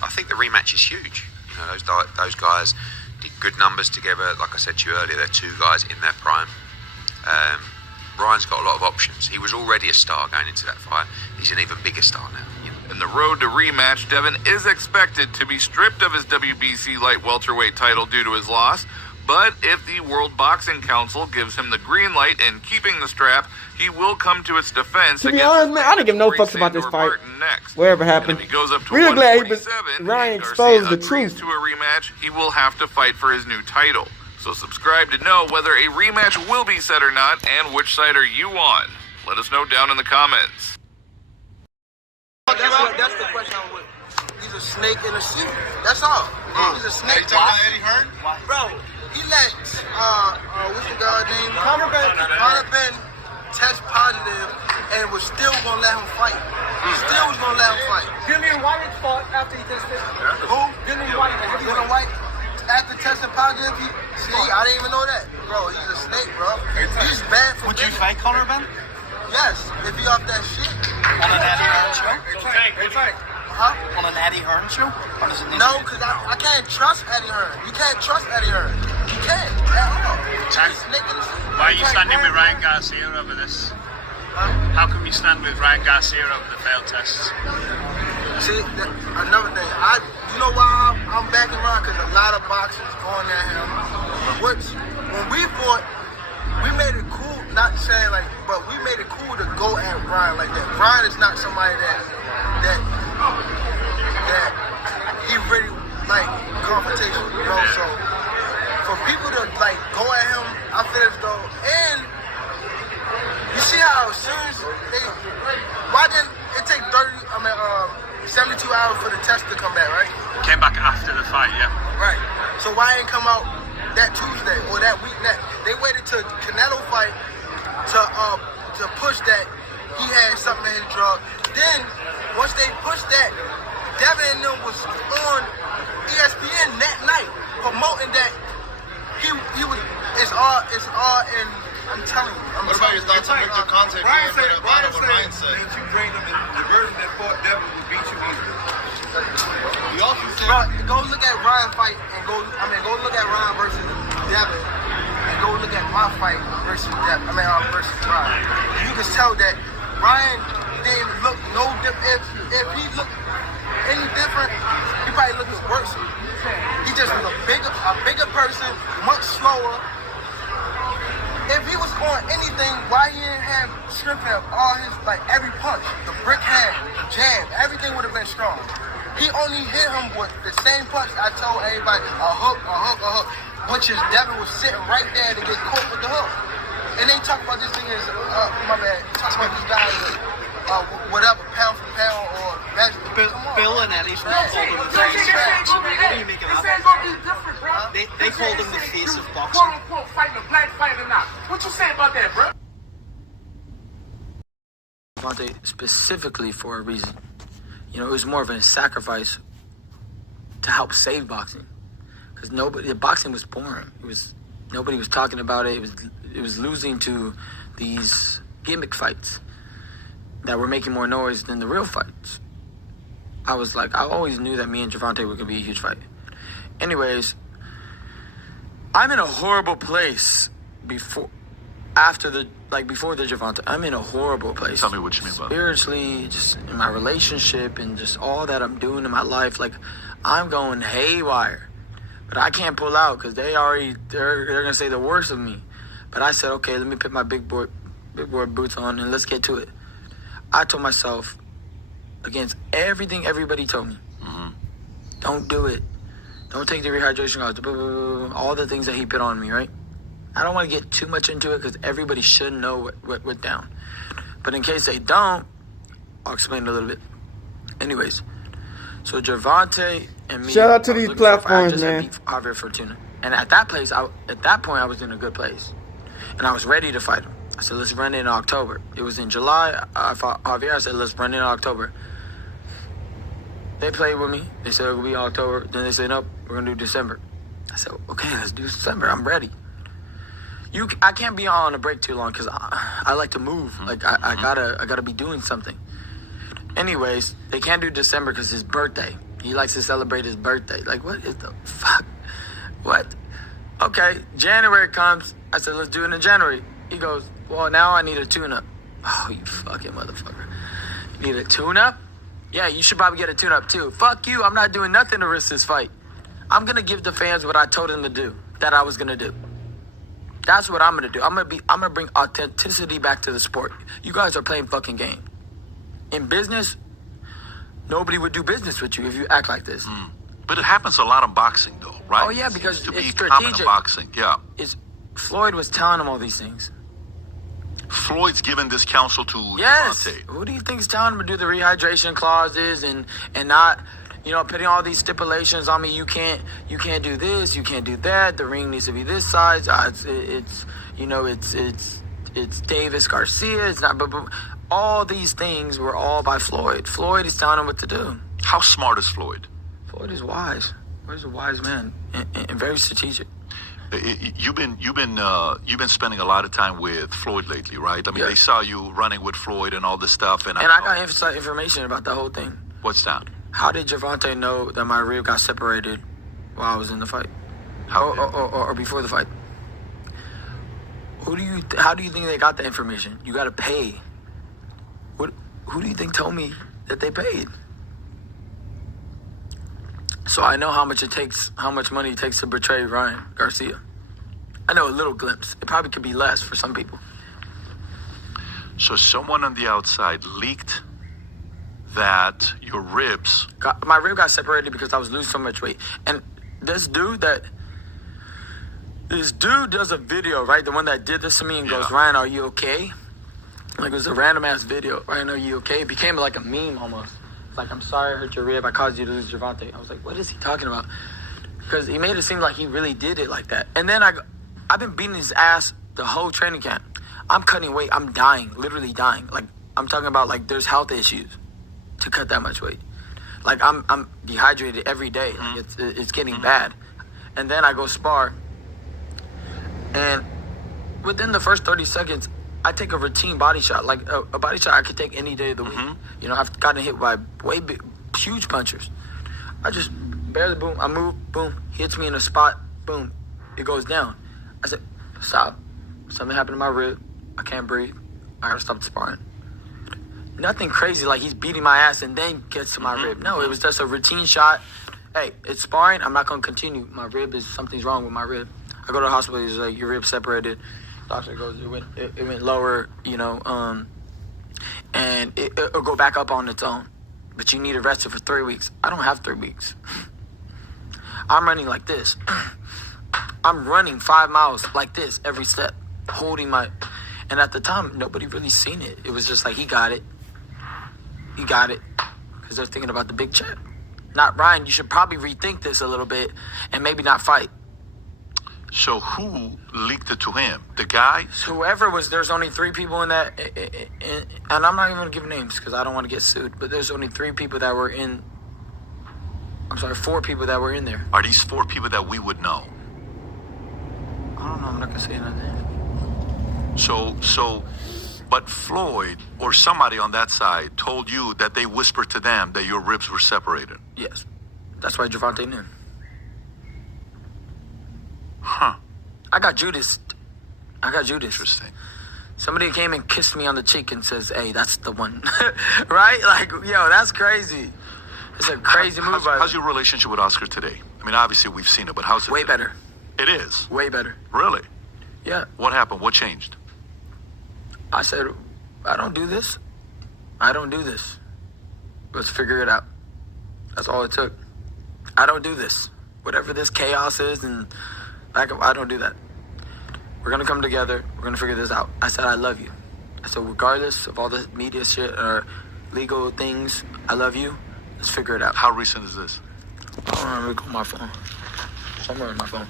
I think the rematch is huge. Those guys did good numbers together. Like I said to you earlier, they're two guys in their prime. Ryan's got a lot of options. He was already a star going into that fight. He's an even bigger star now. In the road to rematch, Devin is expected to be stripped of his WBC light welterweight title due to his loss. But if the World Boxing Council gives him the green light in keeping the strap, he will come to its defense. To be honest, man, I didn't give no fucks about this fight. Wherever happened. Really glad Ryan exposed the truth. To a rematch, he will have to fight for his new title. So subscribe to know whether a rematch will be set or not, and which side are you on? Let us know down in the comments. That's the question I'm with. He's a snake in a suit. That's all. He's a snake. You talking about Eddie Hearn? Bro, he let what's the guy's name? Conor Ben test positive and was still gonna let him fight. Still was gonna let him fight. Dillian White fought after he tested. Who? Dillian White. Dillian White. After testing positive, I didn't even know that. Bro, he's a snake, bro. He's bad for Would you fight Conor Ben? Yes, if he off that shit. On an Eddie Hearn show? Huh? On an Eddie Hearn show? Or does it need No, because I can't trust Eddie Hearn. You can't trust Eddie Hearn. You can't at all. He's a snake in the suit. Why are you standing with Ryan Garcia over this? How come you stand with Ryan Garcia over the failed tests? See, another thing. You know why I'm backing Ryan? Because a lot of boxers going at him. When we fought, we made it cool. Not saying but we made it cool to go at Ryan like that. Ryan is not somebody that he really like confrontation, So for people to go at him, I feel as though, and you see how serious why didn't it take 72 hours for the test to come back, right? Came back after the fight, yeah. Right. So why ain't come out that Tuesday or that week next? They waited till Canelo fight to push that he had something in his drug. Then once they pushed that, Devin and them was on ESPN that night promoting that he was it's all in I'm telling you. What about your thoughts on Victor Conte Ryan being said, part of what Ryan said? that you bring them in the version that fought Devin would beat you easily. You also said, bro, go look at Ryan fight and go look at Ryan versus Devin and go look at my fight versus Devin. Versus Ryan. You can tell that Ryan didn't look no different. If he looked any different, he probably looked worse. He just was a bigger person, much slower. If he was on anything, why he didn't have strength of all his, like every punch, the brick hand, the jab, everything would have been strong. He only hit him with the same punch I told everybody, a hook, which is Devin was sitting right there to get caught with the hook. And they talk about this thing as, talk about this guy as, whatever, pound for pound or magic. Bill and Eddie called him the face of boxing. What do you make of that? They called him the face of boxing. Quote unquote fighting a black fighter now. What you say about that, bro? Gervonta specifically for a reason. You know, it was more of a sacrifice to help save boxing, because boxing was boring. Nobody was talking about it. It was losing to these gimmick fights that were making more noise than the real fights. I always knew that me and Gervonta were gonna be a huge fight. Anyways, I'm in a horrible place before the Gervonta. I'm in a horrible place. Tell me what you mean by that. Spiritually, just in my relationship and just all that I'm doing in my life. Like, I'm going haywire. But I can't pull out because they're gonna say the worst of me. But I said, okay, let me put my big boy boots on and let's get to it. I told myself, against everything everybody told me, don't do it. Don't take the rehydration gauze. All the things that he put on me, right? I don't want to get too much into it because everybody should know what went down. But in case they don't, I'll explain it a little bit. Anyways, so Gervonta and me. Shout out to these platforms, man. I just had beat Javier Fortuna, and at that point, I was in a good place, and I was ready to fight him. I said, let's run it in October. It was in July. I fought Javier. I said, let's run it in October. They played with me. They said it would be October. Then they said, nope, we're gonna do December. I said, okay, let's do December. I'm ready. I can't be on a break too long because I like to move. Like I gotta be doing something. Anyways, they can't do December because his birthday. He likes to celebrate his birthday. Like, what is the fuck? What? Okay, January comes. I said, let's do it in January. He goes, well, now I need a tune-up. Oh, you fucking motherfucker. You need a tune-up? Yeah, you should probably get a tune-up too. Fuck you, I'm not doing nothing to risk this fight. I'm gonna give the fans what I told them to do, that I was gonna do. That's what I'm gonna do. I'm gonna bring authenticity back to the sport. You guys are playing fucking game. In business, nobody would do business with you if you act like this. But it happens a lot in boxing, though, right? Oh yeah, because to it's be common in strategic. boxing, yeah. Floyd was telling him all these things. Floyd's given this counsel to Yes. Gervonta. Who do you think's telling him to do the rehydration clauses and not, putting all these stipulations on me? You can't do this, you can't do that. The ring needs to be this size. It's Davis Garcia. It's not. But all these things were all by Floyd. Floyd is telling him what to do. How smart is Floyd? Floyd is wise. Floyd is a wise man and very strategic. You've been spending a lot of time with Floyd lately, right? I mean, They saw you running with Floyd and all this stuff, and I got inside information about the whole thing. What's that? How did Gervonta know that my rib got separated while I was in the fight, or before the fight? How do you think they got the information? You got to pay. Who do you think told me that they paid? So I know how much money it takes to betray Ryan Garcia. I know a little glimpse. It probably could be less for some people. So someone on the outside leaked that your ribs... My rib got separated because I was losing so much weight. And this dude does a video, right? The one that did this to me and goes, Ryan, are you okay? Like, it was a random ass video. Ryan, are you okay? It became like a meme almost. Like, I'm sorry I hurt your rib. I caused you to lose Gervonta. I was like, what is he talking about? Because he made it seem like he really did it like that. And then I've been beating his ass the whole training camp. I'm cutting weight. I'm dying, literally dying. Like, I'm talking about, like, there's health issues to cut that much weight. Like, I'm dehydrated every day. Like, it's getting bad. And then I go spar. And within the first 30 seconds, I take a routine body shot, like a body shot I could take any day of the week. You know, I've gotten hit by way big, huge punchers. I just barely boom, I move, boom, hits me in a spot, boom, it goes down. I said, stop. Something happened to my rib. I can't breathe. I gotta stop the sparring. Nothing crazy like he's beating my ass and then gets to my rib. No, it was just a routine shot. Hey, it's sparring. I'm not gonna continue. My rib is, something's wrong with my rib. I go to the hospital. He's like, your rib separated. Doctor goes, it went lower, you know, and it'll go back up on its own. But you need to rest it for 3 weeks. I don't have 3 weeks. I'm running like this. I'm running 5 miles like this every step, holding my, and at the time, nobody really seen it. It was just like, he got it. He got it. Because they're thinking about the big check. Not, Ryan, you should probably rethink this a little bit and maybe not fight. So who leaked it to him? The guys? Whoever was, there's only 3 people in that, and I'm not even going to give names because I don't want to get sued, but there's only 3 people that were in, 4 people that were in there. Are these 4 people that we would know? I don't know, I'm not going to say nothing. So, but Floyd or somebody on that side told you that they whispered to them that your ribs were separated? Yes. That's why Gervonta knew. Huh. I got Judas. Interesting. Somebody came and kissed me on the cheek and says, hey, that's the one. Right? Like, yo, that's crazy. It's a crazy move. How's your relationship with Oscar today? I mean, obviously we've seen it, but how's it? Way better. It is? Way better. Really? Yeah. What happened? What changed? I said, I don't do this. I don't do this. Let's figure it out. That's all it took. I don't do this. Whatever this chaos is, and I don't do that. We're going to come together. We're going to figure this out. I said, I love you. I said, regardless of all the media shit or legal things, I love you. Let's figure it out. How recent is this? I don't remember on my phone. Somewhere in my phone.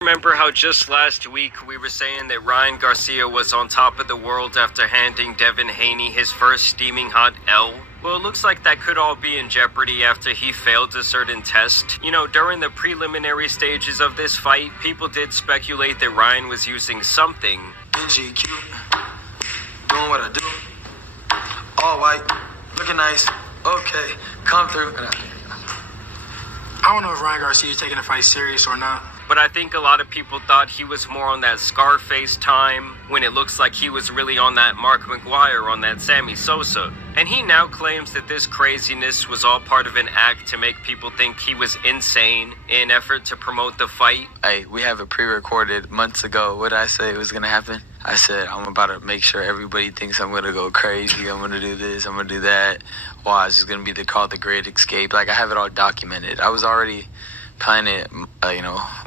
Remember how just last week we were saying that Ryan Garcia was on top of the world after handing Devin Haney his first steaming hot L? Well, it looks like that could all be in jeopardy after he failed a certain test. You know, during the preliminary stages of this fight, people did speculate that Ryan was using something. NGQ. Doing what I do. All white. Looking nice. Okay. Come through. I don't know if Ryan Garcia is taking the fight serious or not. But I think a lot of people thought he was more on that Scarface time, when it looks like he was really on that Mark McGuire, on that Sammy Sosa. And he now claims that this craziness was all part of an act to make people think he was insane in effort to promote the fight. Hey, we have it pre-recorded months ago. What did I say was going to happen? I said, I'm about to make sure everybody thinks I'm going to go crazy. I'm going to do this. I'm going to do that. This is going to be called The Great Escape. Like, I have it all documented. I was already planning it,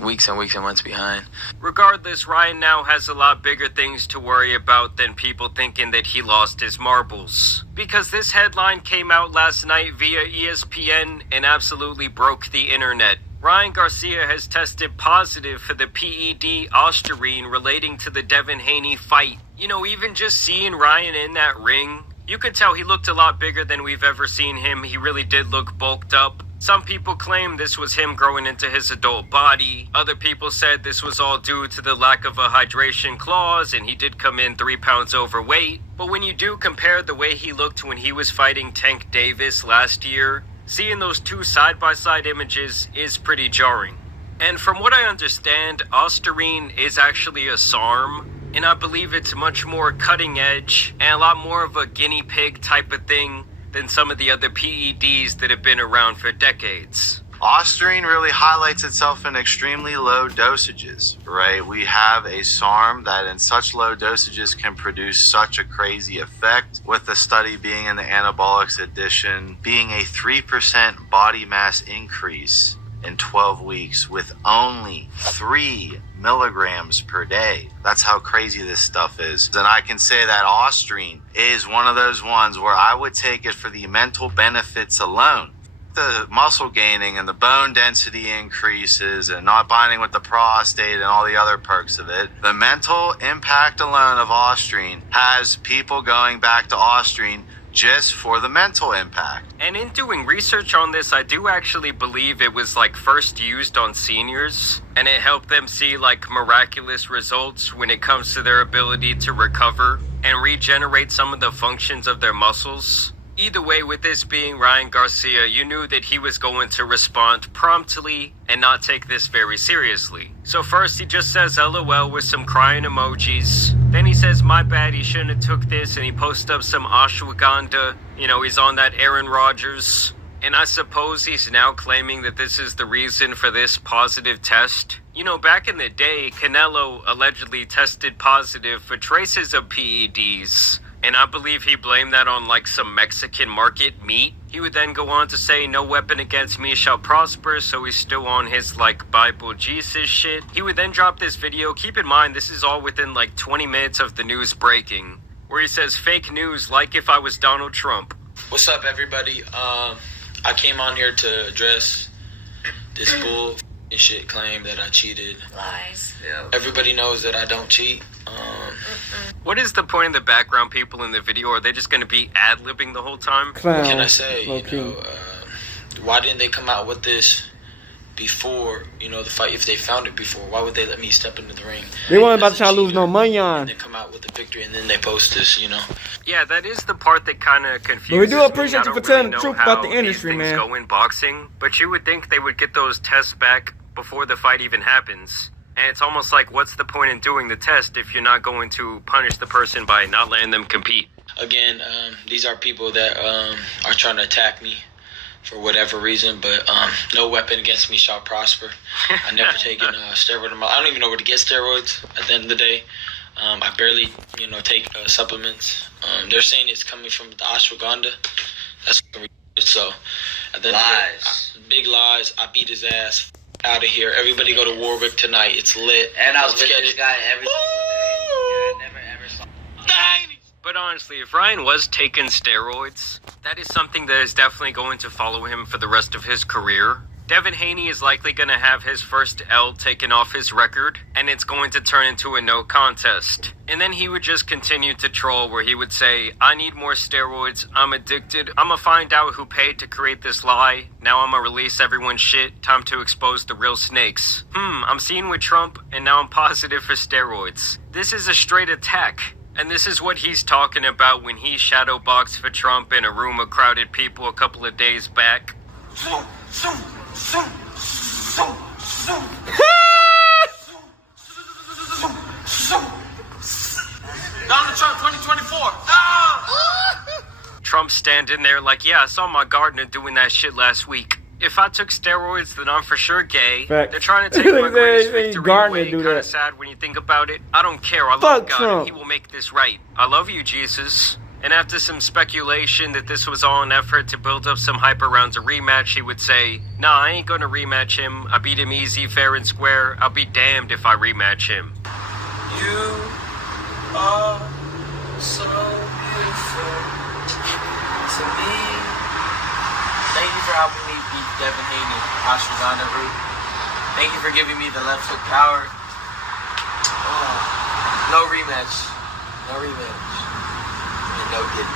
weeks and weeks and months behind. Regardless, Ryan now has a lot bigger things to worry about than people thinking that he lost his marbles. Because this headline came out last night via ESPN and absolutely broke the internet. Ryan Garcia has tested positive for the PED Ostarine relating to the Devin Haney fight. You know, even just seeing Ryan in that ring, you could tell he looked a lot bigger than we've ever seen him. He really did look bulked up. Some people claim this was him growing into his adult body. Other people said this was all due to the lack of a hydration clause, and he did come in 3 pounds overweight. But when you do compare the way he looked when he was fighting Tank Davis last year, seeing those 2 side-by-side images is pretty jarring. And from what I understand, Ostarine is actually a SARM, and I believe it's much more cutting edge and a lot more of a guinea pig type of thing than some of the other PEDs that have been around for decades. Ostarine really highlights itself in extremely low dosages, right? We have a SARM that in such low dosages can produce such a crazy effect, with the study being in the anabolics edition, being a 3% body mass increase in 12 weeks with only 3 milligrams per day. That's how crazy this stuff is. And I can say that Ostarine is one of those ones where I would take it for the mental benefits alone. The muscle gaining and the bone density increases and not binding with the prostate and all the other perks of it. The mental impact alone of Ostarine has people going back to Ostarine just for the mental impact. And in doing research on this, I do actually believe it was like first used on seniors, and it helped them see like miraculous results when it comes to their ability to recover and regenerate some of the functions of their muscles. Either way, with this being Ryan Garcia, you knew that he was going to respond promptly and not take this very seriously. So first he just says LOL with some crying emojis. Then he says my bad, he shouldn't have took this, and he posts up some ashwagandha. You know, he's on that Aaron Rodgers. And I suppose he's now claiming that this is the reason for this positive test. You know, back in the day, Canelo allegedly tested positive for traces of PEDs. And I believe he blamed that on like some Mexican market meat. He would then go on to say, no weapon against me shall prosper, so he's still on his like Bible Jesus shit. He would then drop this video. Keep in mind, this is all within like 20 minutes of the news breaking, where he says fake news like if I was Donald Trump. What's up, everybody? I came on here to address this bull shit claim that I cheated. Lies. Yeah. Everybody knows that I don't cheat. What is the point of the background people in the video? Are they just going to be ad-libbing the whole time? What can I say? Why didn't they come out with this before, the fight? If they found it before, why would they let me step into the ring? They weren't about to try to lose no money on. And they come out with the victory and then they post this, Yeah, that is the part that kind of confuses me. But we do appreciate you for telling the know truth about the how industry, these man. things go in boxing, but you would think they would get those tests back before the fight even happens. And it's almost like, what's the point in doing the test if you're not going to punish the person by not letting them compete? Again, these are people that are trying to attack me for whatever reason, but no weapon against me shall prosper. I never taken steroid. I don't even know where to get steroids at the end of the day. I barely, take supplements. They're saying it's coming from the ashwagandha. That's so. At the end of the day, big lies. I beat his ass. Out of here. Everybody go to Warwick tonight. It's lit. And I was with this guy every single day. Yeah, I never ever saw. But honestly, if Ryan was taking steroids, that is something that is definitely going to follow him for the rest of his career. Devin Haney is likely going to have his first L taken off his record, and it's going to turn into a no contest. And then he would just continue to troll, where he would say, I need more steroids, I'm addicted, I'ma find out who paid to create this lie, now I'ma release everyone's shit, time to expose the real snakes. I'm seen with Trump, and now I'm positive for steroids. This is a straight attack. And this is what he's talking about when he shadowboxed for Trump in a room of crowded people a couple of days back. Donald Trump 2024. Trump standing there like, yeah, I saw my gardener doing that shit last week. If I took steroids, then I'm for sure gay. Fact. They're trying to take my greatest victory away. Do Kind of that. sad when you think about it. I don't care. I love Fuck God, Trump. and He will make this right. I love you, Jesus. And after some speculation that this was all an effort to build up some hype around a rematch, he would say, nah, I ain't gonna rematch him. I beat him easy, fair and square. I'll be damned if I rematch him. You are so beautiful to me. Thank you for helping me beat Devin Haney, ashwagandha root. Thank you for giving me the left hook power. No rematch. No rematch. And no kidding.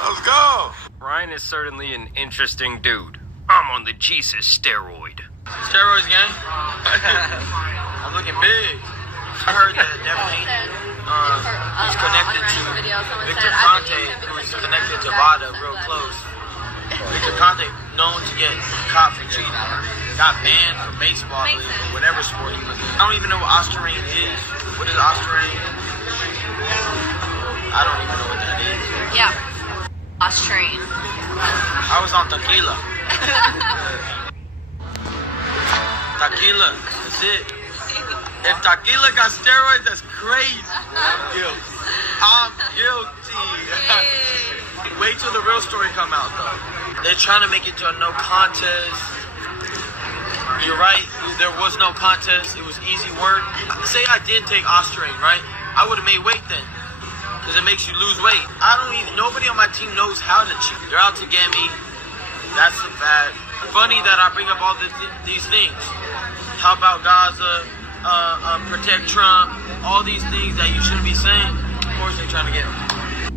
Let's go. Ryan is certainly an interesting dude. I'm on the Jesus steroid. Steroids, gang. I'm looking big. I heard that Devin Haney is connected to Victor Conte, who is connected to Vada real close. Victor Conte, known to get caught for cheating, got banned from baseball, I believe, or whatever sport he was in. I don't even know what Ostarine is. What is Ostarine? I don't even know what that is. Yeah. Australian. I was on tequila. Tequila, that's it. If tequila got steroids, that's crazy. I'm guilty. Wait till the real story come out, though. They're trying to make it to a no contest. You're right. There was no contest. It was easy work. Say I did take Australian, right? I would have made weight then, because it makes you lose weight. Nobody on my team knows how to cheat. They're out to get me. That's the fact. Funny that I bring up all these things. How about Gaza? protect Trump, all these things that you shouldn't be saying. Of course they're trying to get him.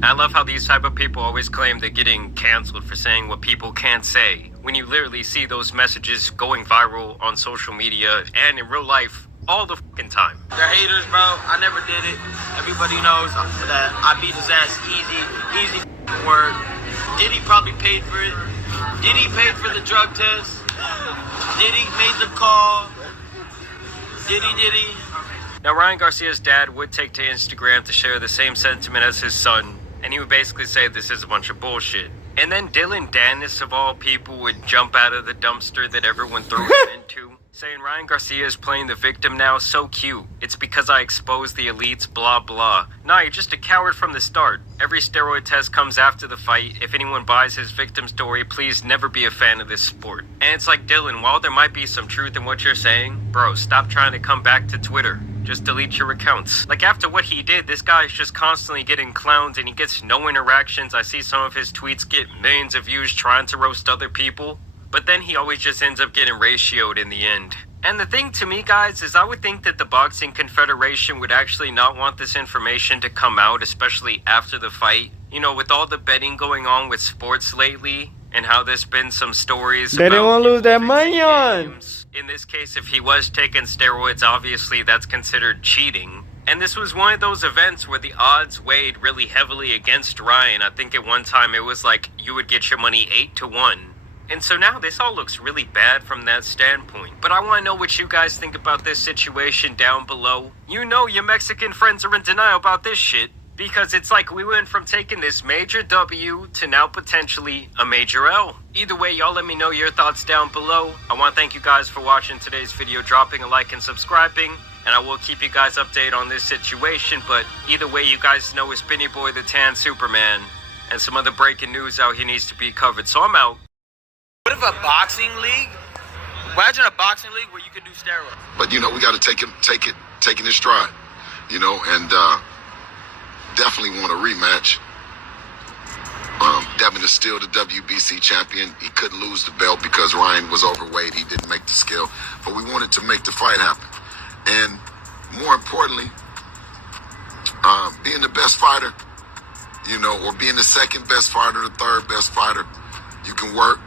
I love how these type of people always claim they're getting canceled for saying what people can't say, when you literally see those messages going viral on social media and in real life all the fucking time. They're haters, bro. I never did it. Everybody knows that I beat his ass easy word. Diddy probably paid for it. Diddy paid for the drug test. Diddy made the call. Diddy. Now, Ryan Garcia's dad would take to Instagram to share the same sentiment as his son, and he would basically say this is a bunch of bullshit. And then Dylan Dennis, of all people, would jump out of the dumpster that everyone threw him into, saying Ryan Garcia is playing the victim now, so cute. It's because I exposed the elites, blah blah. Nah, you're just a coward from the start. Every steroid test comes after the fight. If anyone buys his victim story, please never be a fan of this sport. And it's like, Dylan, while there might be some truth in what you're saying, bro, stop trying to come back to Twitter. Just delete your accounts. Like, after what he did, this guy is just constantly getting clowned and he gets no interactions. I see some of his tweets get millions of views trying to roast other people, but then he always just ends up getting ratioed in the end. And the thing to me, guys, is I would think that the Boxing Confederation would actually not want this information to come out, especially after the fight. You know, with all the betting going on with sports lately, and how there's been some stories they didn't want to lose that money on. In this case, if he was taking steroids, obviously that's considered cheating. And this was one of those events where the odds weighed really heavily against Ryan. I think at one time it was like you would get your money 8-1. And so now this all looks really bad from that standpoint. But I want to know what you guys think about this situation down below. You know your Mexican friends are in denial about this shit, because it's like we went from taking this major W to now potentially a major L. Either way, y'all let me know your thoughts down below. I want to thank you guys for watching today's video, dropping a like and subscribing, and I will keep you guys updated on this situation. But either way, you guys know it's been your boy, the Tan Superman, and some other breaking news out here needs to be covered. So I'm out. What if a boxing league? Imagine a boxing league where you can do steroids. But you know, we got to take it in stride. You know, and definitely want a rematch. Devin is still the WBC champion. He couldn't lose the belt because Ryan was overweight. He didn't make the scale, but we wanted to make the fight happen. And more importantly, being the best fighter, you know, or being the second best fighter, the third best fighter, you can work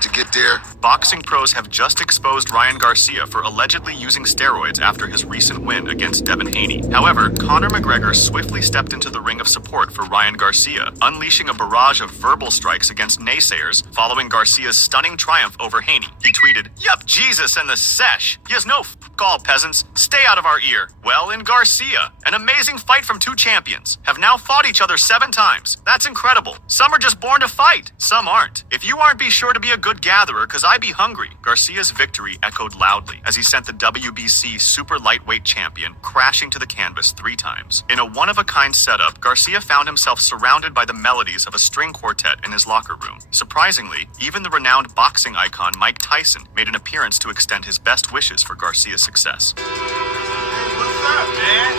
to get there. Boxing pros have just exposed Ryan Garcia for allegedly using steroids after his recent win against Devin Haney. However, Conor McGregor swiftly stepped into the ring of support for Ryan Garcia, unleashing a barrage of verbal strikes against naysayers following Garcia's stunning triumph over Haney. He tweeted, "Yup, Jesus and the sesh. He has no all peasants. Stay out of our ear." Well, in Garcia, an amazing fight from two champions, have now fought each other 7 times. That's incredible. Some are just born to fight. Some aren't. If you aren't, be sure to be a good gatherer, cause I be hungry. Garcia's victory echoed loudly as he sent the WBC super lightweight champion crashing to the canvas 3 times. In a one-of-a-kind setup, Garcia found himself surrounded by the melodies of a string quartet in his locker room. Surprisingly, even the renowned boxing icon Mike Tyson made an appearance to extend his best wishes for Garcia's success. What's up, man?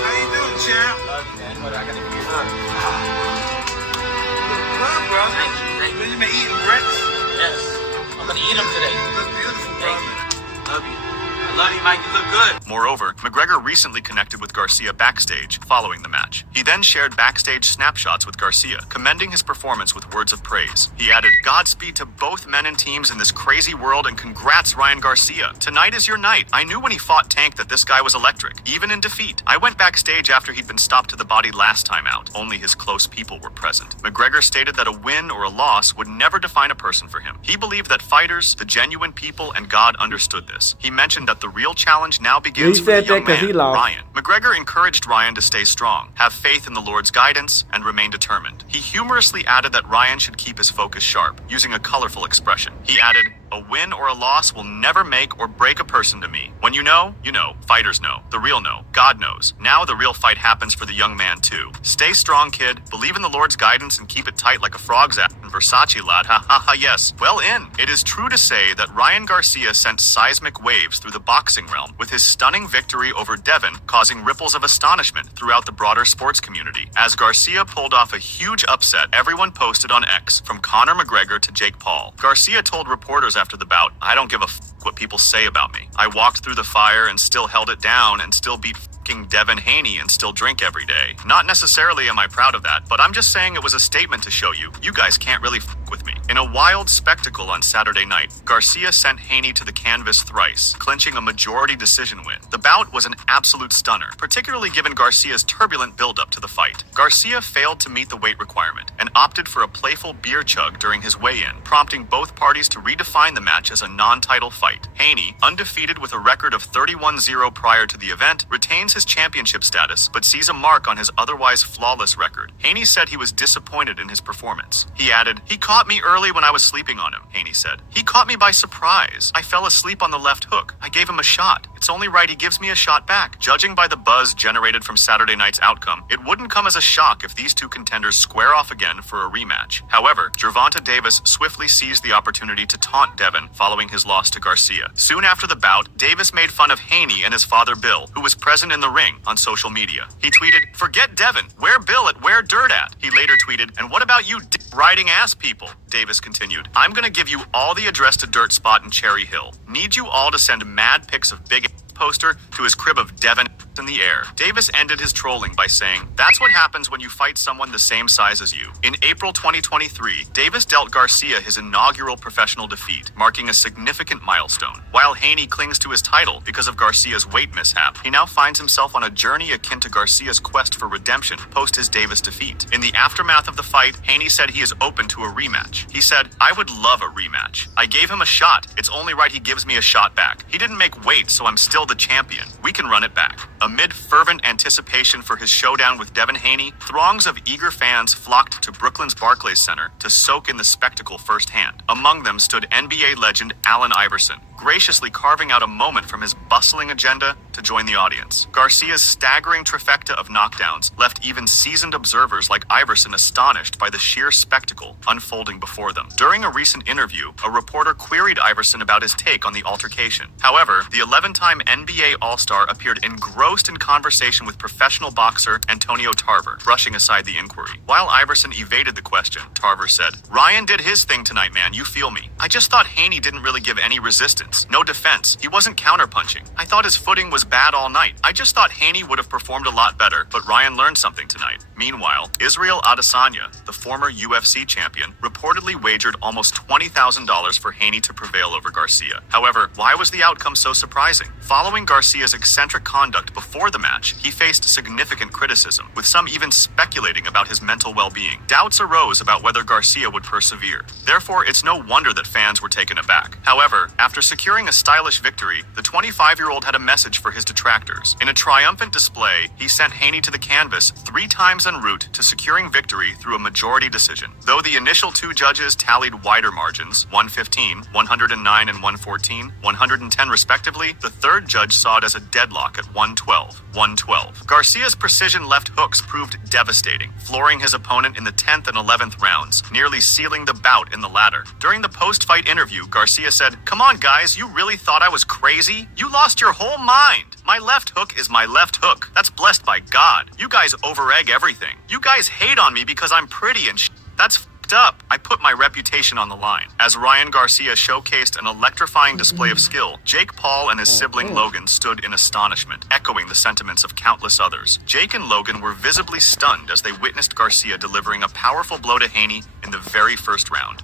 How you doing, champ? Love you, man. What I gotta be good. Good, brother. Thank you. You been eating bricks? Yes. I'm gonna eat them today. You look beautiful, brother. Love you. I love you, Mike. You look good. Moreover, McGregor recently connected with Garcia backstage following the match. He then shared backstage snapshots with Garcia, commending his performance with words of praise. He added, "Godspeed to both men and teams in this crazy world, and congrats, Ryan Garcia. Tonight is your night. I knew when he fought Tank that this guy was electric, even in defeat. I went backstage after he'd been stopped to the body last time out. Only his close people were present." McGregor stated that a win or a loss would never define a person for him. He believed that fighters, the genuine people, and God understood this. He mentioned that the real challenge now begins for the young man, Ryan. McGregor encouraged Ryan to stay strong, have faith in the Lord's guidance, and remain determined. He humorously added that Ryan should keep his focus sharp, using a colorful expression. He added, "A win or a loss will never make or break a person to me. When you know, you know. Fighters know. The real know. God knows. Now the real fight happens for the young man too. Stay strong, kid. Believe in the Lord's guidance and keep it tight like a frog's ass. And Versace, lad. Ha ha ha, yes. Well in. It is true to say that Ryan Garcia sent seismic waves through the boxing realm, with his stunning victory over Devin causing ripples of astonishment throughout the broader sports community. As Garcia pulled off a huge upset, everyone posted on X, from Conor McGregor to Jake Paul. Garcia told reporters after the bout, I don't give a what people say about me. I walked through the fire and still held it down and still beat Devin Haney and still drink every day. Not necessarily am I proud of that, but I'm just saying it was a statement to show you guys can't really with me. In a wild spectacle on Saturday night, Garcia sent Haney to the canvas thrice, clinching a majority decision win. The bout was an absolute stunner, particularly given Garcia's turbulent build-up to the fight. Garcia failed to meet the weight requirement and opted for a playful beer chug during his weigh-in, prompting both parties to redefine the match as a non-title fight. Haney, undefeated with a record of 31-0 prior to the event, retains his championship status, but sees a mark on his otherwise flawless record. Haney said he was disappointed in his performance. He added, "He caught me early when I was sleeping on him," Haney said. "He caught me by surprise. I fell asleep on the left hook. I gave him a shot. It's only right he gives me a shot back." Judging by the buzz generated from Saturday night's outcome, it wouldn't come as a shock if these two contenders square off again for a rematch. However, Gervonta Davis swiftly seized the opportunity to taunt Devin following his loss to Garcia. Soon after the bout, Davis made fun of Haney and his father Bill, who was present in the ring, on social media. He tweeted, "Forget Devin. Where Bill at Where Dirt at?" He later tweeted, "And what about you riding ass people?" Davis continued, "I'm gonna give you all the address to Dirt Spot in Cherry Hill. Need you all to send mad pics of big poster to his crib of Devin in the air." Davis ended his trolling by saying, "That's what happens when you fight someone the same size as you." In April 2023, Davis dealt Garcia his inaugural professional defeat, marking a significant milestone. While Haney clings to his title because of Garcia's weight mishap, he now finds himself on a journey akin to Garcia's quest for redemption post his Davis defeat. In the aftermath of the fight, Haney said he is open to a rematch. He said, "I would love a rematch. I gave him a shot. It's only right he gives me a shot back. He didn't make weight, so I'm still the champion. We can run it back." Amid fervent anticipation for his showdown with Devin Haney, throngs of eager fans flocked to Brooklyn's Barclays Center to soak in the spectacle firsthand. Among them stood NBA legend Allen Iverson, graciously carving out a moment from his bustling agenda to join the audience. Garcia's staggering trifecta of knockdowns left even seasoned observers like Iverson astonished by the sheer spectacle unfolding before them. During a recent interview, a reporter queried Iverson about his take on the altercation. However, the 11-time NBA All-Star appeared engrossed in conversation with professional boxer Antonio Tarver, brushing aside the inquiry. While Iverson evaded the question, Tarver said, "Ryan did his thing tonight, man. You feel me. I just thought Haney didn't really give any resistance. No defense. He wasn't counterpunching. I thought his footing was bad all night. I just thought Haney would have performed a lot better, but Ryan learned something tonight." Meanwhile, Israel Adesanya, the former UFC champion, reportedly wagered almost $20,000 for Haney to prevail over Garcia. However, why was the outcome so surprising? Following Garcia's eccentric conduct before the match, he faced significant criticism, with some even speculating about his mental well-being. Doubts arose about whether Garcia would persevere. Therefore, it's no wonder that fans were taken aback. However, after securing a stylish victory, the 25-year-old had a message for his detractors. In a triumphant display, he sent Haney to the canvas 3 times en route to securing victory through a majority decision. Though the initial 2 judges tallied wider margins, 115, 109 and 114, 110 respectively, the 3rd judge saw it as a deadlock at 112, 112. Garcia's precision left hooks proved devastating, flooring his opponent in the 10th and 11th rounds, nearly sealing the bout in the latter. During the post-fight interview, Garcia said, "Come on guys, you really thought I was crazy? You lost your whole mind. My left hook is my left hook. That's blessed by God. You guys over-egg everything. You guys hate on me because I'm pretty and That's f***ed up. I put my reputation on the line." As Ryan Garcia showcased an electrifying display of skill, Jake Paul and his sibling Logan stood in astonishment, echoing the sentiments of countless others. Jake and Logan were visibly stunned as they witnessed Garcia delivering a powerful blow to Haney in the very first round.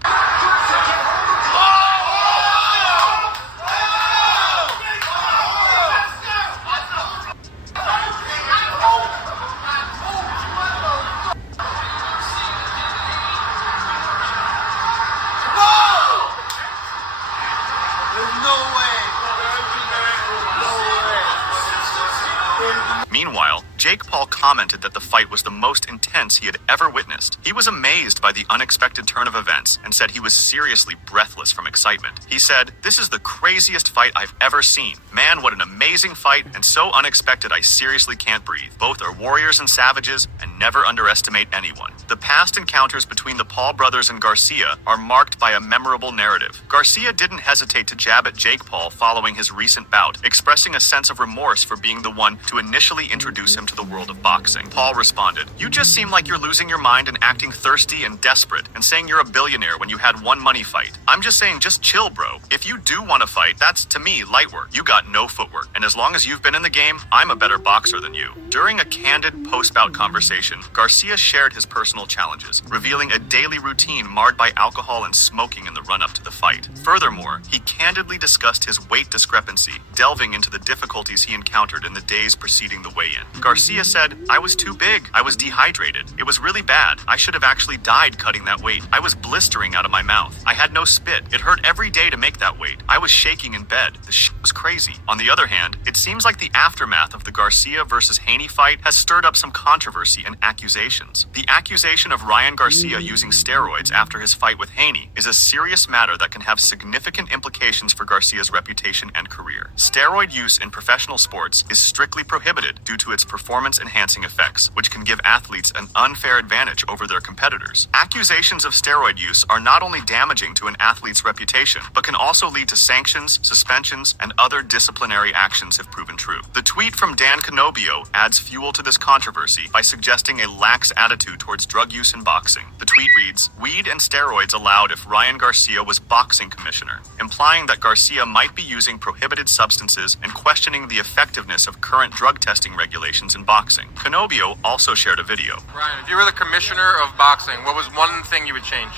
Meanwhile, Jake Paul commented that the fight was the most intense he had ever witnessed. He was amazed by the unexpected turn of events and said he was seriously breathless from excitement. He said, "This is the craziest fight I've ever seen. Man, what an amazing fight, and so unexpected I seriously can't breathe. Both are warriors and savages, and never underestimate anyone." The past encounters between the Paul brothers and Garcia are marked by a memorable narrative. Garcia didn't hesitate to jab at Jake Paul following his recent bout, expressing a sense of remorse for being the one to initially introduce him to the world of boxing. Paul responded, "You just seem like you're losing your mind and acting thirsty and desperate and saying you're a billionaire when you had one money fight. I'm just saying, just chill, bro. If you do want to fight, that's, to me, light work. You got no footwork. And as long as you've been in the game, I'm a better boxer than you." During a candid post-bout conversation, Garcia shared his personal challenges, revealing a daily routine marred by alcohol and smoking in the run-up to the fight. Furthermore, he candidly discussed his weight discrepancy, delving into the difficulties he encountered in the days preceding the weigh-in. Garcia said, "I was too big. I was dehydrated. It was really bad. I should have actually died cutting that weight. I was blistering out of my mouth. I had no spit. It hurt every day to make that weight. I was shaking in bed. The shit was crazy." On the other hand, it seems like the aftermath of the Garcia versus Haney fight has stirred up some controversy and accusations. The accusation of Ryan Garcia using steroids after his fight with Haney is a serious matter that can have significant implications for Garcia's reputation and career. Steroid use in professional sports is strictly prohibited due to its performance-enhancing effects, which can give athletes an unfair advantage over their competitors. Accusations of steroid use are not only damaging to an athlete's reputation, but can also lead to sanctions, suspensions, and other disciplinary actions if proven true. The tweet from Dan Canobio adds fuel to this controversy by suggesting a lax attitude towards drug use in boxing. The tweet reads, "Weed and steroids allowed if Ryan Garcia was boxing commissioner," implying that Garcia might be using prohibited substances and questioning the effectiveness of current drug testing regulations in boxing. Canobio also shared a video. Ryan, if you were the commissioner of boxing, what was one thing you would change?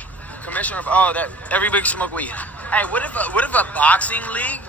Commissioner of that everybody smoke weed. Hey, what if a boxing league?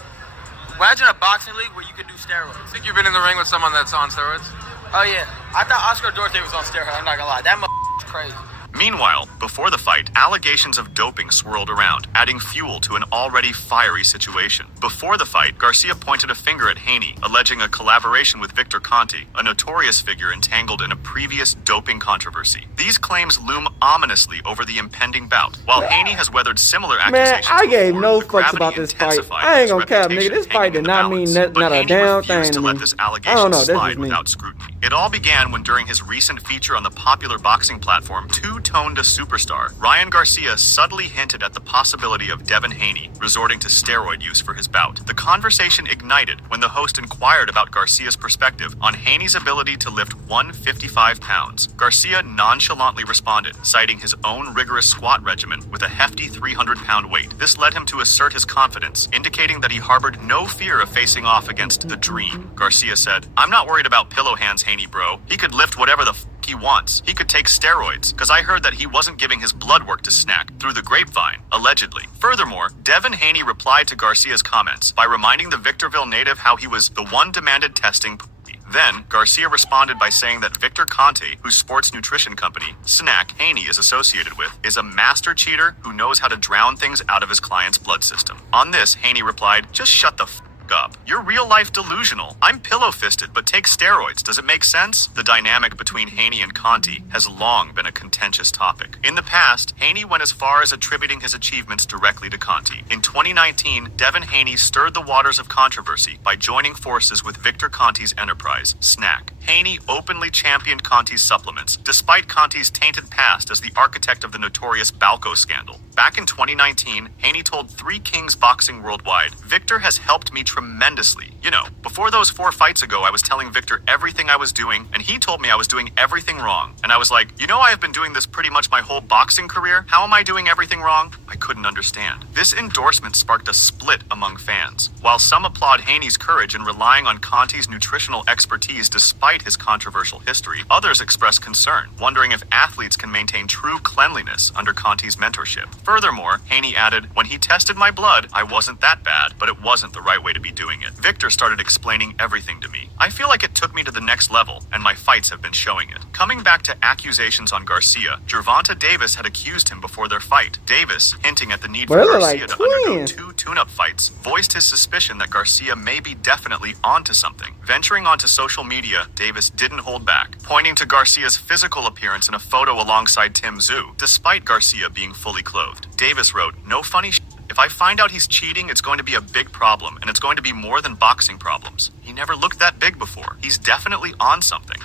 Imagine a boxing league where you could do steroids. I think you've been in the ring with someone that's on steroids? Oh yeah, I thought Oscar Durin was on steroids. I'm not gonna lie, that is crazy. Meanwhile, before the fight, allegations of doping swirled around, adding fuel to an already fiery situation. Before the fight, Garcia pointed a finger at Haney, alleging a collaboration with Victor Conte, a notorious figure entangled in a previous doping controversy. These claims loom ominously over the impending bout. While Haney has weathered similar accusations, I gave no before, fucks about this fight. I ain't gonna cap, nigga. This fight did not mean not a damn thing to me. I don't know. This is me. Without scrutiny. It all began when, during his recent feature on the popular boxing platform, Two-Toned a Superstar, Ryan Garcia subtly hinted at the possibility of Devin Haney resorting to steroid use for his bout. The conversation ignited when the host inquired about Garcia's perspective on Haney's ability to lift 155 pounds. Garcia nonchalantly responded, citing his own rigorous squat regimen with a hefty 300-pound weight. This led him to assert his confidence, indicating that he harbored no fear of facing off against the Dream. Garcia said, "I'm not worried about pillow hands, Haney, bro. He could lift whatever the he wants. He could take steroids, because I heard that he wasn't giving his blood work to Snack through the grapevine, allegedly." Furthermore, Devin Haney replied to Garcia's comments by reminding the Victorville native how he was the one demanded testing. Then, Garcia responded by saying that Victor Conte, whose sports nutrition company, Snack, Haney is associated with, is a master cheater who knows how to drown things out of his client's blood system. On this, Haney replied, "Just shut the up. You're real life delusional. I'm pillow fisted, but take steroids. Does it make sense?" The dynamic between Haney and Conte has long been a contentious topic. In the past, Haney went as far as attributing his achievements directly to Conte. In 2019, Devin Haney stirred the waters of controversy by joining forces with Victor Conte's enterprise, Snack. Haney openly championed Conte's supplements, despite Conte's tainted past as the architect of the notorious Balco scandal. Back in 2019, Haney told Three Kings Boxing Worldwide, "Victor has helped me tremendously. You know, before those 4 fights ago, I was telling Victor everything I was doing, and he told me I was doing everything wrong. And I was like, you know, I have been doing this pretty much my whole boxing career. How am I doing everything wrong?" I couldn't understand. This endorsement sparked a split among fans. While some applaud Haney's courage in relying on Conte's nutritional expertise despite his controversial history, others express concern, wondering if athletes can maintain true cleanliness under Conte's mentorship. Furthermore, Haney added, "When he tested my blood, I wasn't that bad, but it wasn't the right way to be doing it. Victor started explaining everything to me. I feel like it took me to the next level, and my fights have been showing it." Coming back to accusations on Garcia, Gervonta Davis had accused him before their fight. Davis, hinting at the need for Garcia to undergo 2 tune-up fights, voiced his suspicion that Garcia may be definitely onto something. Venturing onto social media, Davis didn't hold back, pointing to Garcia's physical appearance in a photo alongside Tim Tszyu, despite Garcia being fully clothed. Davis wrote, "No funny shit. If I find out he's cheating, it's going to be a big problem, and it's going to be more than boxing problems. He never looked that big before. He's definitely on something."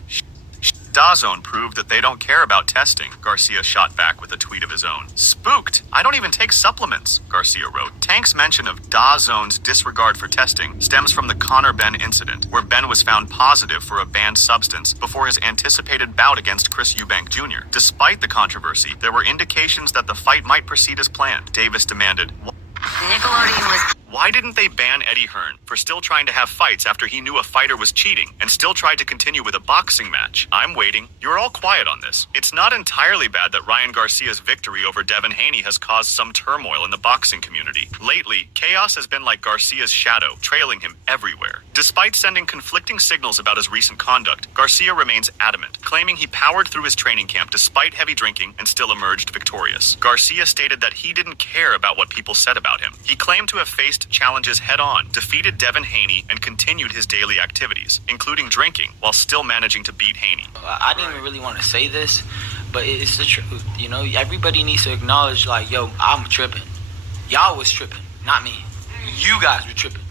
DAZN proved that they don't care about testing, Garcia shot back with a tweet of his own. Spooked. I don't even take supplements, Garcia wrote. Tank's mention of DAZN's disregard for testing stems from the Conor Benn incident, where Benn was found positive for a banned substance before his anticipated bout against Chris Eubank Jr. Despite the controversy, there were indications that the fight might proceed as planned. Davis demanded, Nickelodeon was... why didn't they ban Eddie Hearn for still trying to have fights after he knew a fighter was cheating and still tried to continue with a boxing match? I'm waiting. You're all quiet on this. It's not entirely bad that Ryan Garcia's victory over Devin Haney has caused some turmoil in the boxing community. Lately, chaos has been like Garcia's shadow, trailing him everywhere. Despite sending conflicting signals about his recent conduct, Garcia remains adamant, claiming he powered through his training camp despite heavy drinking and still emerged victorious. Garcia stated that he didn't care about what people said about him. He claimed to have faced challenges head-on, defeated Devin Haney, and continued his daily activities, including drinking, while still managing to beat Haney. I didn't even really want to say this, but it's the truth. You know, everybody needs to acknowledge, like, yo, I'm tripping. Y'all was tripping, not me. You guys were tripping.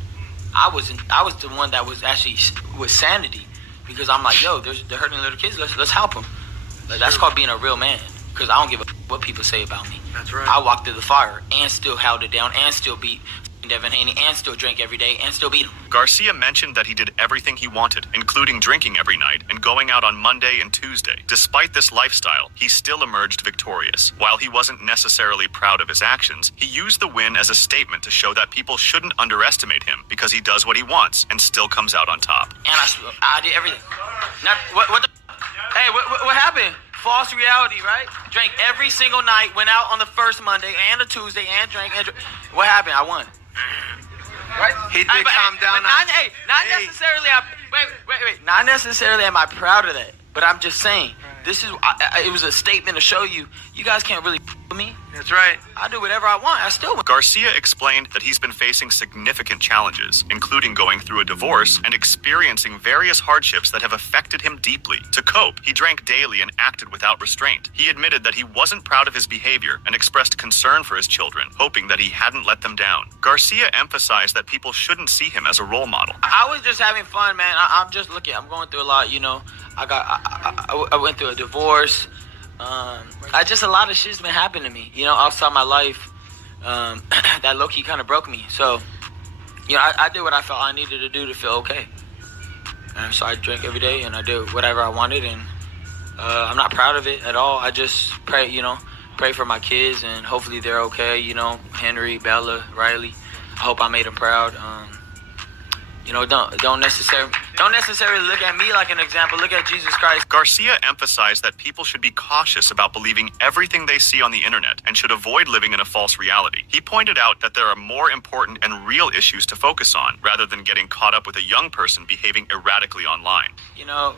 I was the one that was actually with sanity, because I'm like, yo, they're hurting little kids. Let's help them. That's called being a real man, because I don't give a what people say about me. That's right. I walked through the fire and still held it down and still beat Devin Haney and still drank every day and still beat him. Garcia mentioned that he did everything he wanted, including drinking every night and going out on Monday and Tuesday. Despite this lifestyle, he still emerged victorious. While he wasn't necessarily proud of his actions, he used the win as a statement to show that people shouldn't underestimate him because he does what he wants and still comes out on top. And I did everything. Now, hey, what happened? False reality, right? Drank every single night, went out on the first Monday and a Tuesday and drank. What happened? I won. Right? He did calm down. Not necessarily. Wait. Not necessarily am I proud of that, but I'm just saying this is. It was a statement to show you guys can't really with me. That's right. I do whatever I want. I still win. Garcia explained that he's been facing significant challenges, including going through a divorce and experiencing various hardships that have affected him deeply. To cope, he drank daily and acted without restraint. He admitted that he wasn't proud of his behavior and expressed concern for his children, hoping that he hadn't let them down. Garcia emphasized that people shouldn't see him as a role model. I was just having fun, man. I'm just looking. I'm going through a lot, you know. I went through a divorce. A lot of shit's been happening to me, you know, outside my life, that low-key kind of broke me. So, you know, I did what I felt I needed to do to feel okay. And so I drank every day and I did whatever I wanted, and I'm not proud of it at all. I just pray for my kids and hopefully they're okay, you know, Henry, Bella, Riley. I hope I made them proud. You know, don't necessarily look at me like an example. Look at Jesus Christ. Garcia emphasized that people should be cautious about believing everything they see on the internet and should avoid living in a false reality. He pointed out that there are more important and real issues to focus on, rather than getting caught up with a young person behaving erratically online. You know,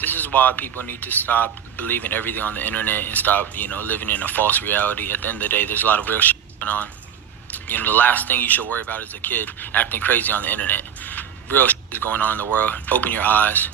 this is why people need to stop believing everything on the internet and stop, you know, living in a false reality. At the end of the day, there's a lot of real shit going on. You know, the last thing you should worry about is a kid acting crazy on the internet. Real shit is going on in the world. Open your eyes.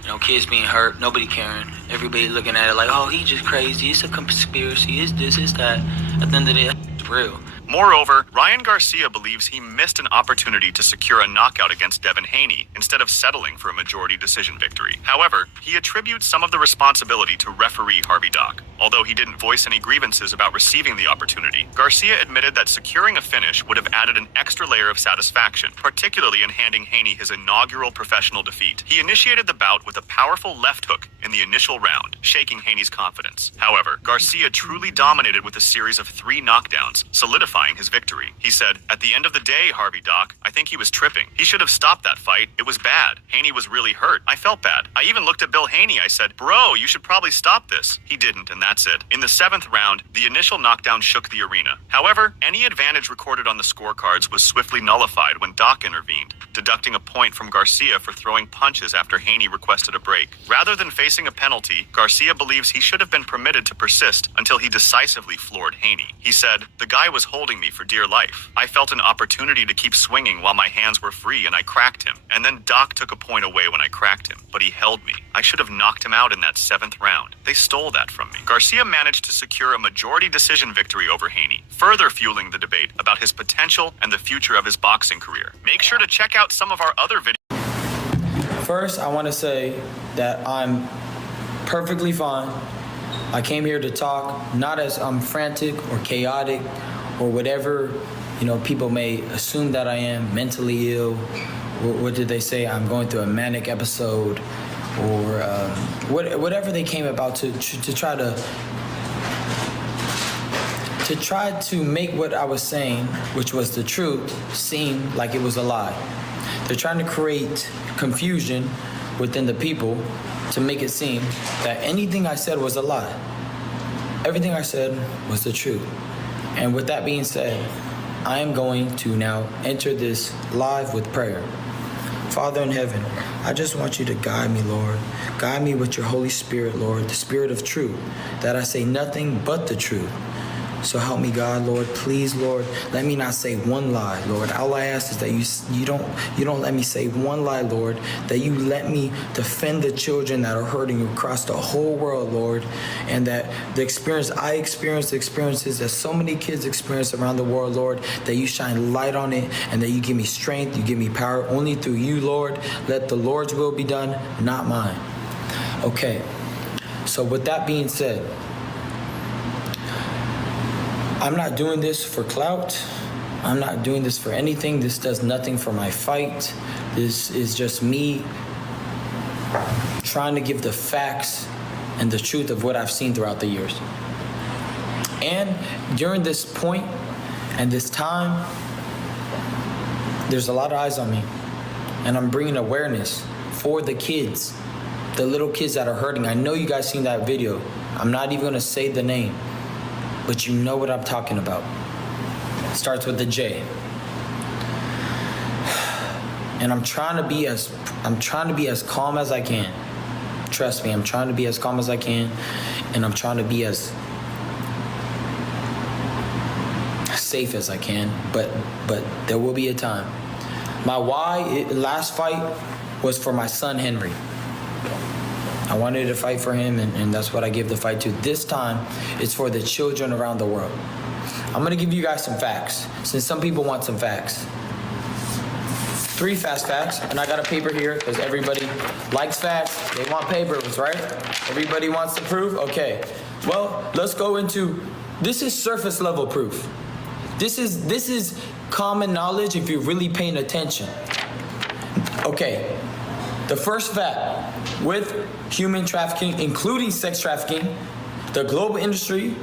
You know, kids being hurt, nobody caring. Everybody looking at it like, oh, he's just crazy. It's a conspiracy. It's this, it's that. At the end of the day, it's real. Moreover, Ryan Garcia believes he missed an opportunity to secure a knockout against Devin Haney instead of settling for a majority decision victory. However, he attributes some of the responsibility to referee Harvey Dock. Although he didn't voice any grievances about receiving the opportunity, Garcia admitted that securing a finish would have added an extra layer of satisfaction, particularly in handing Haney his inaugural professional defeat. He initiated the bout with a powerful left hook in the initial round, shaking Haney's confidence. However, Garcia truly dominated with a series of 3 knockdowns, solidifying his victory. He said, "At the end of the day, Harvey Dock, I think he was tripping. He should have stopped that fight. It was bad. Haney was really hurt. I felt bad. I even looked at Bill Haney. I said, bro, you should probably stop this." He didn't, and that's it. In the 7th round, the initial knockdown shook the arena. However, any advantage recorded on the scorecards was swiftly nullified when Dock intervened, deducting a point from Garcia for throwing punches after Haney requested a break. Rather than facing a penalty, Garcia believes he should have been permitted to persist until he decisively floored Haney. He said, "The guy was holding me for dear life. I felt an opportunity to keep swinging while my hands were free and I cracked him. And then Doc took a point away when I cracked him, but he held me. I should have knocked him out in that 7th round. They stole that from me." Garcia managed to secure a majority decision victory over Haney, further fueling the debate about his potential and the future of his boxing career. Make sure to check out some of our other videos. First, I want to say that I'm perfectly fine. I came here to talk, not as I'm frantic or chaotic or whatever, people may assume that I am, mentally ill. What did they say? I'm going through a manic episode, or whatever they came about to try to make what I was saying, which was the truth, seem like it was a lie. They're trying to create confusion within the people to make it seem that anything I said was a lie. Everything I said was the truth. And with that being said, I am going to now enter this live with prayer. Father in heaven, I just want you to guide me, Lord. Guide me with your Holy Spirit, Lord, the Spirit of truth, that I say nothing but the truth. So help me, God, Lord. Please, Lord, let me not say one lie, Lord. All I ask is that you don't let me say one lie, Lord. That you let me defend the children that are hurting across the whole world, Lord. And that the experience I experienced, the experiences that so many kids experience around the world, Lord, that you shine light on it and that you give me strength, you give me power only through you, Lord. Let the Lord's will be done, not mine. Okay, so with that being said, I'm not doing this for clout. I'm not doing this for anything. This does nothing for my fight. This is just me trying to give the facts and the truth of what I've seen throughout the years. And during this point and this time, there's a lot of eyes on me. And I'm bringing awareness for the kids, the little kids that are hurting. I know you guys seen that video. I'm not even going to say the name, but you know what I'm talking about. It starts with the J. And I'm trying to be as calm as I can. Trust me, I'm trying to be as calm as I can, and I'm trying to be as safe as I can, but there will be a time. My why, last fight was for my son Henry. I wanted to fight for him, and that's what I give the fight to. This time, it's for the children around the world. I'm gonna give you guys some facts, since some people want some facts. 3 fast facts, and I got a paper here, because everybody likes facts. They want papers, right? Everybody wants the proof? Okay. Well, let's go into, this is surface level proof. This is common knowledge if you're really paying attention. Okay, the first fact, with human trafficking, including sex trafficking, the global industry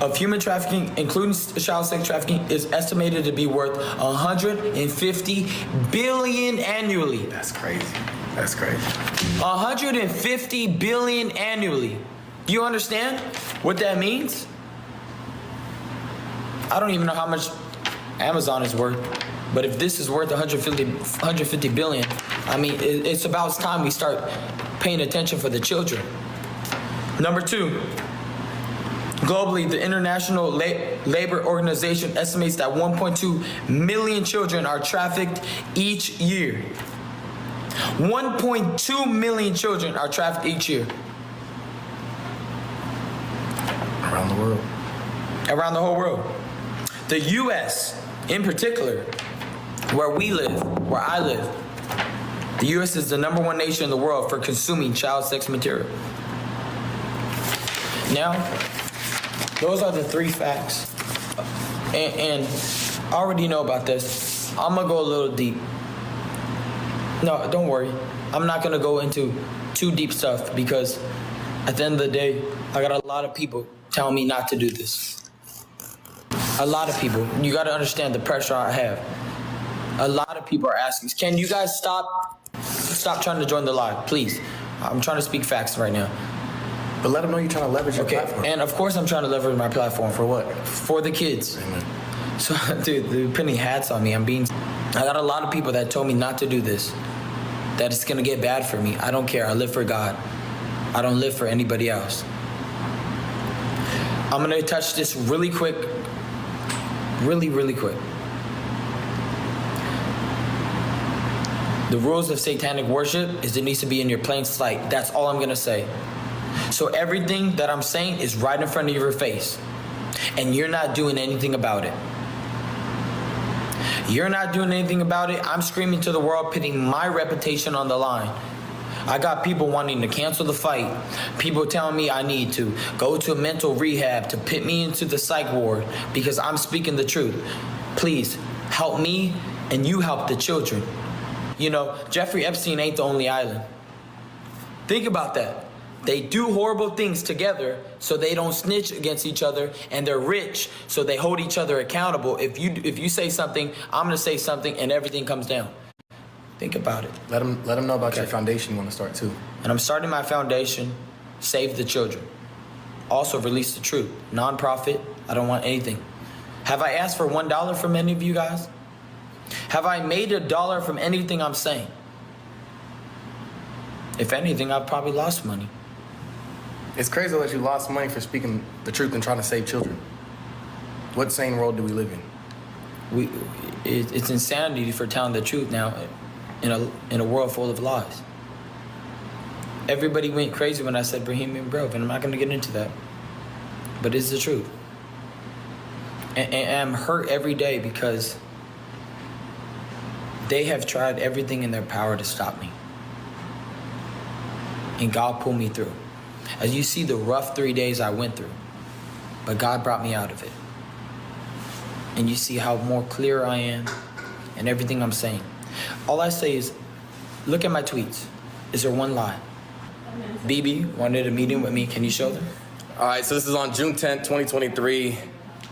of human trafficking, including child sex trafficking, is estimated to be worth $150 billion annually. That's crazy. That's crazy. $150 billion annually. Do you understand what that means? I don't even know how much Amazon is worth, but if this is worth 150 billion, I mean, it's about time we start paying attention for the children. Number 2, globally, the International Labor Organization estimates that 1.2 million children are trafficked each year. 1.2 million children are trafficked each year. Around the world. Around the whole world. The U.S., in particular, where we live, where I live, the U.S. is the #1 nation in the world for consuming child sex material. Now, those are the 3 facts. And I already know about this. I'm going to go a little deep. No, don't worry. I'm not going to go into too deep stuff because at the end of the day, I got a lot of people telling me not to do this. A lot of people. You got to understand the pressure I have. A lot of people are asking, can you guys stop trying to join the live, please? I'm trying to speak facts right now. But let them know you're trying to leverage your platform. And of course I'm trying to leverage my platform. For what? For the kids. Amen. So, dude, they're putting hats on me. I got a lot of people that told me not to do this, that it's going to get bad for me. I don't care. I live for God. I don't live for anybody else. I'm going to touch this really quick. Really quick. The rules of satanic worship is it needs to be in your plain sight. That's all I'm going to say. So everything that I'm saying is right in front of your face. And you're not doing anything about it. You're not doing anything about it. I'm screaming to the world, putting my reputation on the line. I got people wanting to cancel the fight. People telling me I need to go to a mental rehab to put me into the psych ward because I'm speaking the truth. Please help me and you help the children. You know, Jeffrey Epstein ain't the only island. Think about that. They do horrible things together so they don't snitch against each other, and they're rich so they hold each other accountable. If you say something, I'm gonna say something, and everything comes down. Think about it. Let them know about your foundation you want to start too. And I'm starting my foundation, Save the Children. Also Release the Truth, non-profit. I don't want anything. Have I asked for $1 from any of you guys? Have I made $1 from anything I'm saying? If anything, I've probably lost money. It's crazy that you lost money for speaking the truth and trying to save children. What sane world do we live in? It's insanity for telling the truth now in a world full of lies. Everybody went crazy when I said Bohemian Grove, and I'm not going to get into that. But it's the truth. And I'm hurt every day because they have tried everything in their power to stop me. And God pulled me through. As you see the rough 3 days I went through, but God brought me out of it. And you see how more clear I am and everything I'm saying. All I say is, look at my tweets. Is there one lie? BB wanted a meeting with me. Can you show them? All right, so this is on June 10th, 2023.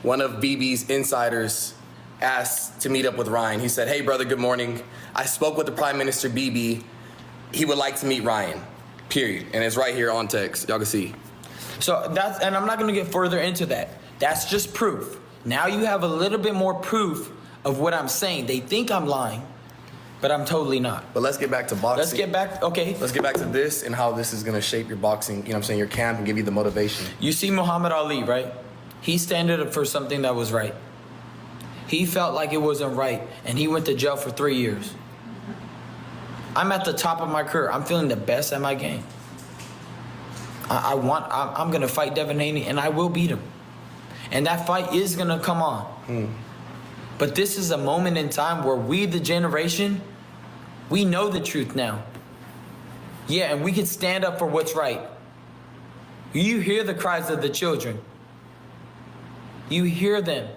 One of BB's insiders asked to meet up with Ryan. He said, "Hey, brother, good morning. I spoke with the Prime Minister, BB. He would like to meet Ryan, period." And it's right here on text. Y'all can see. So that's, and I'm not going to get further into that. That's just proof. Now you have a little bit more proof of what I'm saying. They think I'm lying, but I'm totally not. But let's get back to boxing. Let's get back, okay. Let's get back to this and how this is going to shape your boxing, you know what I'm saying, your camp and give you the motivation. You see Muhammad Ali, right? He standing up for something that was right. He felt like it wasn't right, and he went to jail for 3 years. I'm at the top of my career. I'm feeling the best at my game. I'm going to fight Devin Haney, and I will beat him. And that fight is going to come on. But this is a moment in time where we, the generation, we know the truth now. Yeah, and we can stand up for what's right. You hear the cries of the children. You hear them.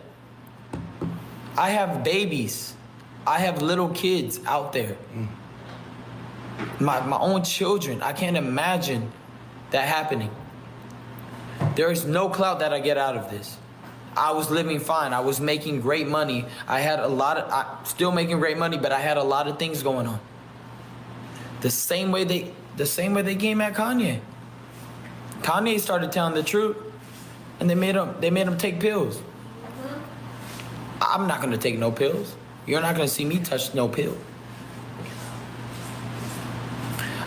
I have babies. I have little kids out there. My own children. I can't imagine that happening. There is no clout that I get out of this. I was living fine. I was making great money. I had still making great money, but I had a lot of things going on. The same way they came at Kanye. Kanye started telling the truth, and they made him take pills. I'm not gonna take no pills. You're not gonna see me touch no pill.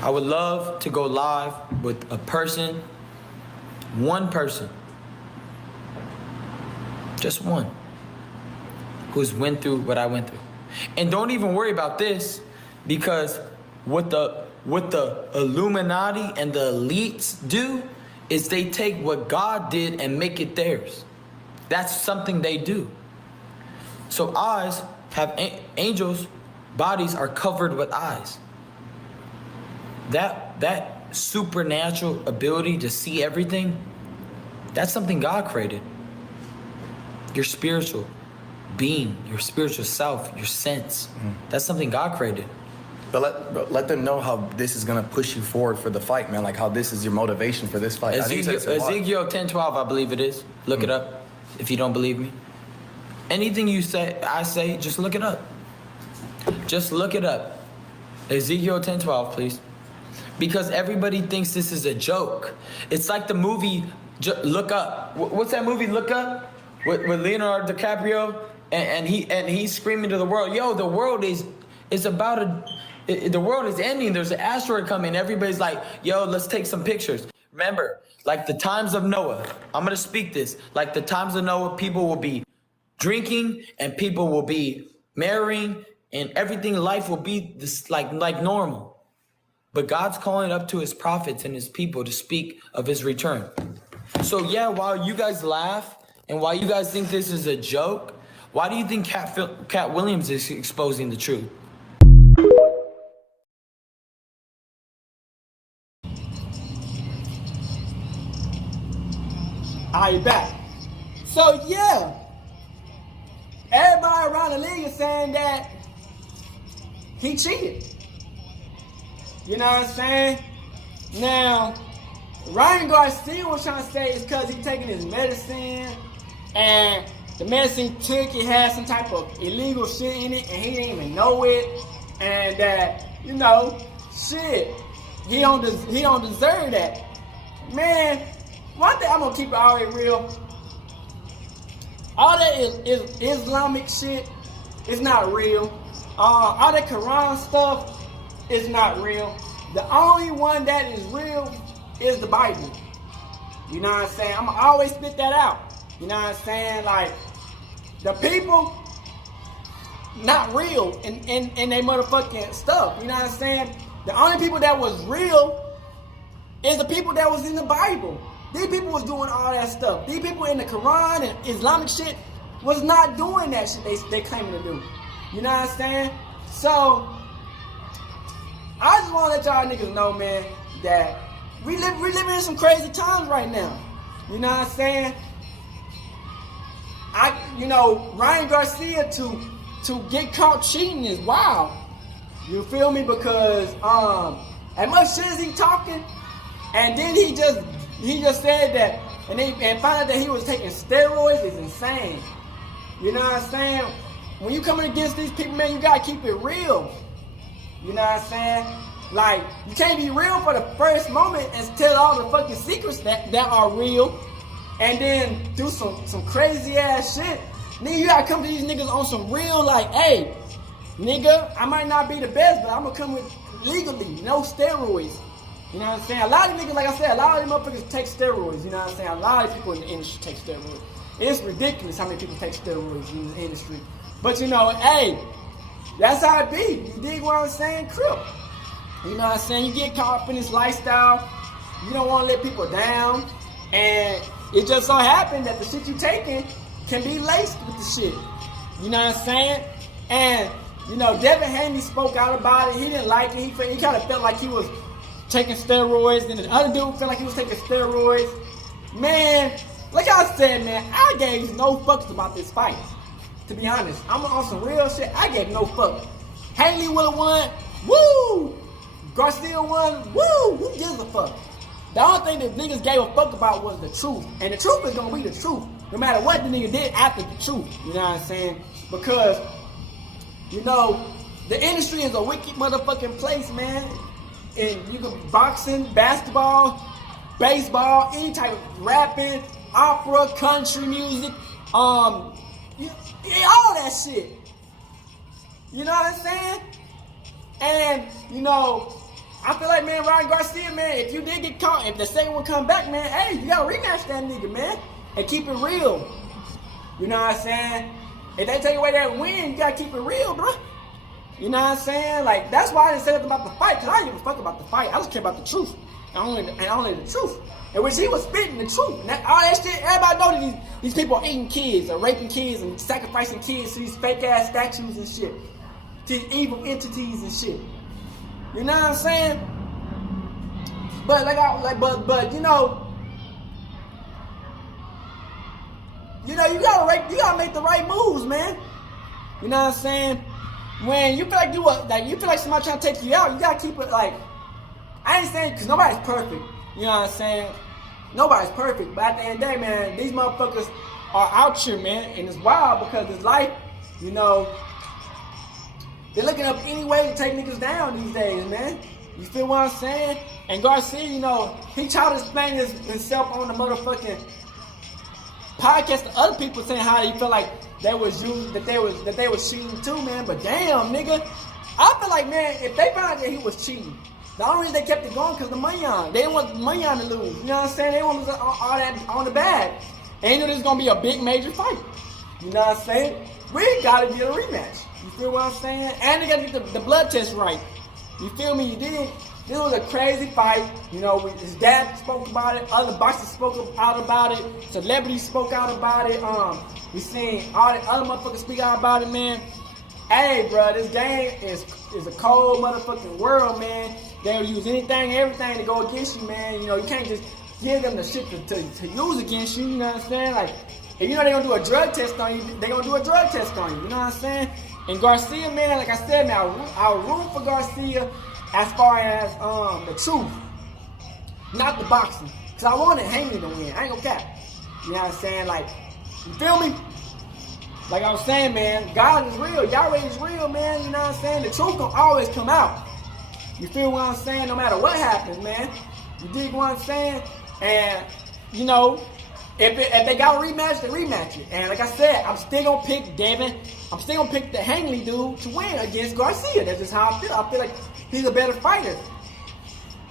I would love to go live with a person, one person, just one, who's went through what I went through. And don't even worry about this, because what the Illuminati and the elites do is they take what God did and make it theirs. That's something they do. So eyes have angels, bodies are covered with eyes. That supernatural ability to see everything, that's something God created. Your spiritual being, your spiritual self, your sense, that's something God created. But let them know how this is gonna push you forward for the fight, man. Like how this is your motivation for this fight. Ezekiel 10:12, I believe it is. Look it up if you don't believe me. Anything I say, just look it up. Just look it up. Ezekiel 10:12, please. Because everybody thinks this is a joke. It's like the movie Look Up. What's that movie, Look Up? With Leonardo DiCaprio, and he's screaming to the world, yo, the world is the world is ending. There's an asteroid coming. Everybody's like, yo, let's take some pictures. Remember, like the times of Noah, I'm gonna speak this. Like the times of Noah, people will be drinking and people will be marrying and everything, life will be this like normal. But God's calling up to his prophets and his people to speak of his return. So yeah, while you guys laugh and while you guys think this is a joke, why do you think Cat Williams is exposing the truth? I'll be back. So yeah, everybody around the league is saying that he cheated. You know what I'm saying? Now, Ryan Garcia was trying to say it's because he's taking his medicine and the medicine took it had some type of illegal shit in it and he didn't even know it, and that, you know, shit, he don't deserve that. Man, one thing I'm gonna keep it all the way real. All that is Islamic shit is not real. All that Quran stuff is not real. The only one that is real is the Bible. You know what I'm saying? I'm gonna always spit that out. You know what I'm saying? Like, the people not real in they motherfucking stuff. You know what I'm saying? The only people that was real is the people that was in the Bible. These people was doing all that stuff. These people in the Quran and Islamic shit was not doing that shit they claiming to do. You know what I'm saying? So, I just want to let y'all niggas know, man, that we living in some crazy times right now. You know what I'm saying? Ryan Garcia to get caught cheating is wild. You feel me? Because as much shit as he talking, and then he just said that, and found out that he was taking steroids is insane. You know what I'm saying? When you coming against these people, man, you gotta keep it real. You know what I'm saying? Like, you can't be real for the first moment and tell all the fucking secrets that are real, and then do some crazy ass shit. Nigga, you gotta come to these niggas on some real, like, hey, nigga, I might not be the best, but I'm gonna come with legally, no steroids. You know what I'm saying? A lot of niggas, like I said, a lot of them motherfuckers take steroids. You know what I'm saying? A lot of people in the industry take steroids. It's ridiculous how many people take steroids in the industry. But you know, hey, that's how it be. You dig what I'm saying? Crip. You know what I'm saying? You get caught up in this lifestyle. You don't want to let people down. And it just so happened that the shit you taking can be laced with the shit. You know what I'm saying? And, you know, Devin Haney spoke out about it. He didn't like it. He kind of felt like he was taking steroids. And the other dude felt like he was taking steroids. Man, like I said, man, I gave no fucks about this fight. To be honest, I'm on some real shit. I gave no fuck. Haney would have won. Woo! Garcia won. Woo! Who gives a fuck? The only thing that niggas gave a fuck about was the truth. And the truth is gonna be the truth. No matter what the nigga did after the truth. You know what I'm saying? Because, you know, the industry is a wicked motherfucking place, man. And you can boxing, basketball, baseball, any type of rapping, opera, country music, all that shit. You know what I'm saying? And, you know, I feel like, man, Ryan Garcia, man, if you did get caught, if the second one come back, man, hey, you gotta rematch that nigga, man. And keep it real. You know what I'm saying? If they take away that win, you gotta keep it real, bro. You know what I'm saying? Like, that's why I didn't say nothing about the fight, because I didn't give a fuck about the fight. I just care about the truth. And only the truth. In which he was spitting the truth. And all that shit, everybody know that these people are eating kids, or raping kids, and sacrificing kids to these fake ass statues and shit. To these evil entities and shit. You know what I'm saying? But but you know, you gotta make the right moves, man. You know what I'm saying? When you feel like somebody trying to take you out, you gotta keep it like, I ain't saying, because nobody's perfect. You know what I'm saying? Nobody's perfect. But at the end of the day, man, these motherfuckers are out here, man. And it's wild because this life, you know, they're looking up any way to take niggas down these days, man. You feel what I'm saying? And Garcia, you know, he tried to explain himself on the motherfucking podcast to other people, saying how he felt like they was cheating too, man. But damn, nigga, I feel like, man, if they found out that he was cheating, the only reason they kept it going because the money on. They didn't want the money on to lose. You know what I'm saying? They want all that on the bag. And you know this is gonna be a big major fight. You know what I'm saying? We gotta get a rematch. You feel what I'm saying? And they gotta get the blood test right. You feel me? This was a crazy fight. You know, his dad spoke about it. Other boxers spoke out about it. Celebrities spoke out about it. We seen all the other motherfuckers speak out about it, man. Hey, bro, this game is a cold motherfucking world, man. They'll use anything, everything to go against you, man. You know, you can't just give them the shit to use against you, you know what I'm saying? Like, if you know they're gonna do a drug test on you, they're gonna do a drug test on you, you know what I'm saying? And Garcia, man, like I said, man, I'll root for Garcia as far as the truth, not the boxing. Because I wanted Haney to win. I ain't gonna cap. You know what I'm saying? Like, you feel me? Like I was saying, man, God is real. Yahweh is real, man. You know what I'm saying? The truth gonna always come out. You feel what I'm saying? No matter what happens, man. You dig what I'm saying? And, you know, if they got a rematch, they rematch it. And like I said, I'm still going to pick Devin. I'm still going to pick the Hanley dude to win against Garcia. That's just how I feel. I feel like he's a better fighter.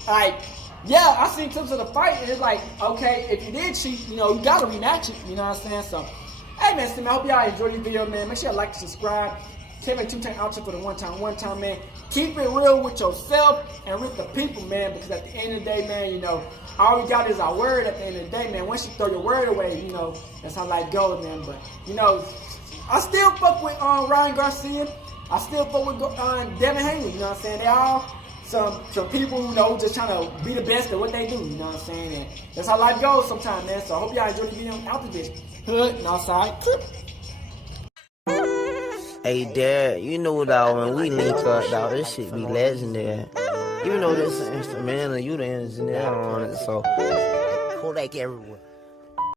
Like, yeah, I seen clips of the fight, and it's like, okay, if you did cheat, you know, you got to rematch it. You know what I'm saying? So, hey, man, I hope y'all enjoyed the video, man. Make sure you like and subscribe. Kevin 2-Tank outro for the one time, man. Keep it real with yourself and with the people, man, because at the end of the day, man, you know, all we got is our word at the end of the day, man. Once you throw your word away, you know, that's how life goes, man. But, you know, I still fuck with Ryan Garcia. I still fuck with Devin Haney, you know what I'm saying? They all some people who know just trying to be the best at what they do, you know what I'm saying? And that's how life goes sometimes, man. So I hope y'all enjoyed the video out this hood and outside trip. Hey, Dad, you know, dog, when we link up, dog, this shit be legendary. You know this instrumental, you the engineer on it, so Kodak everywhere.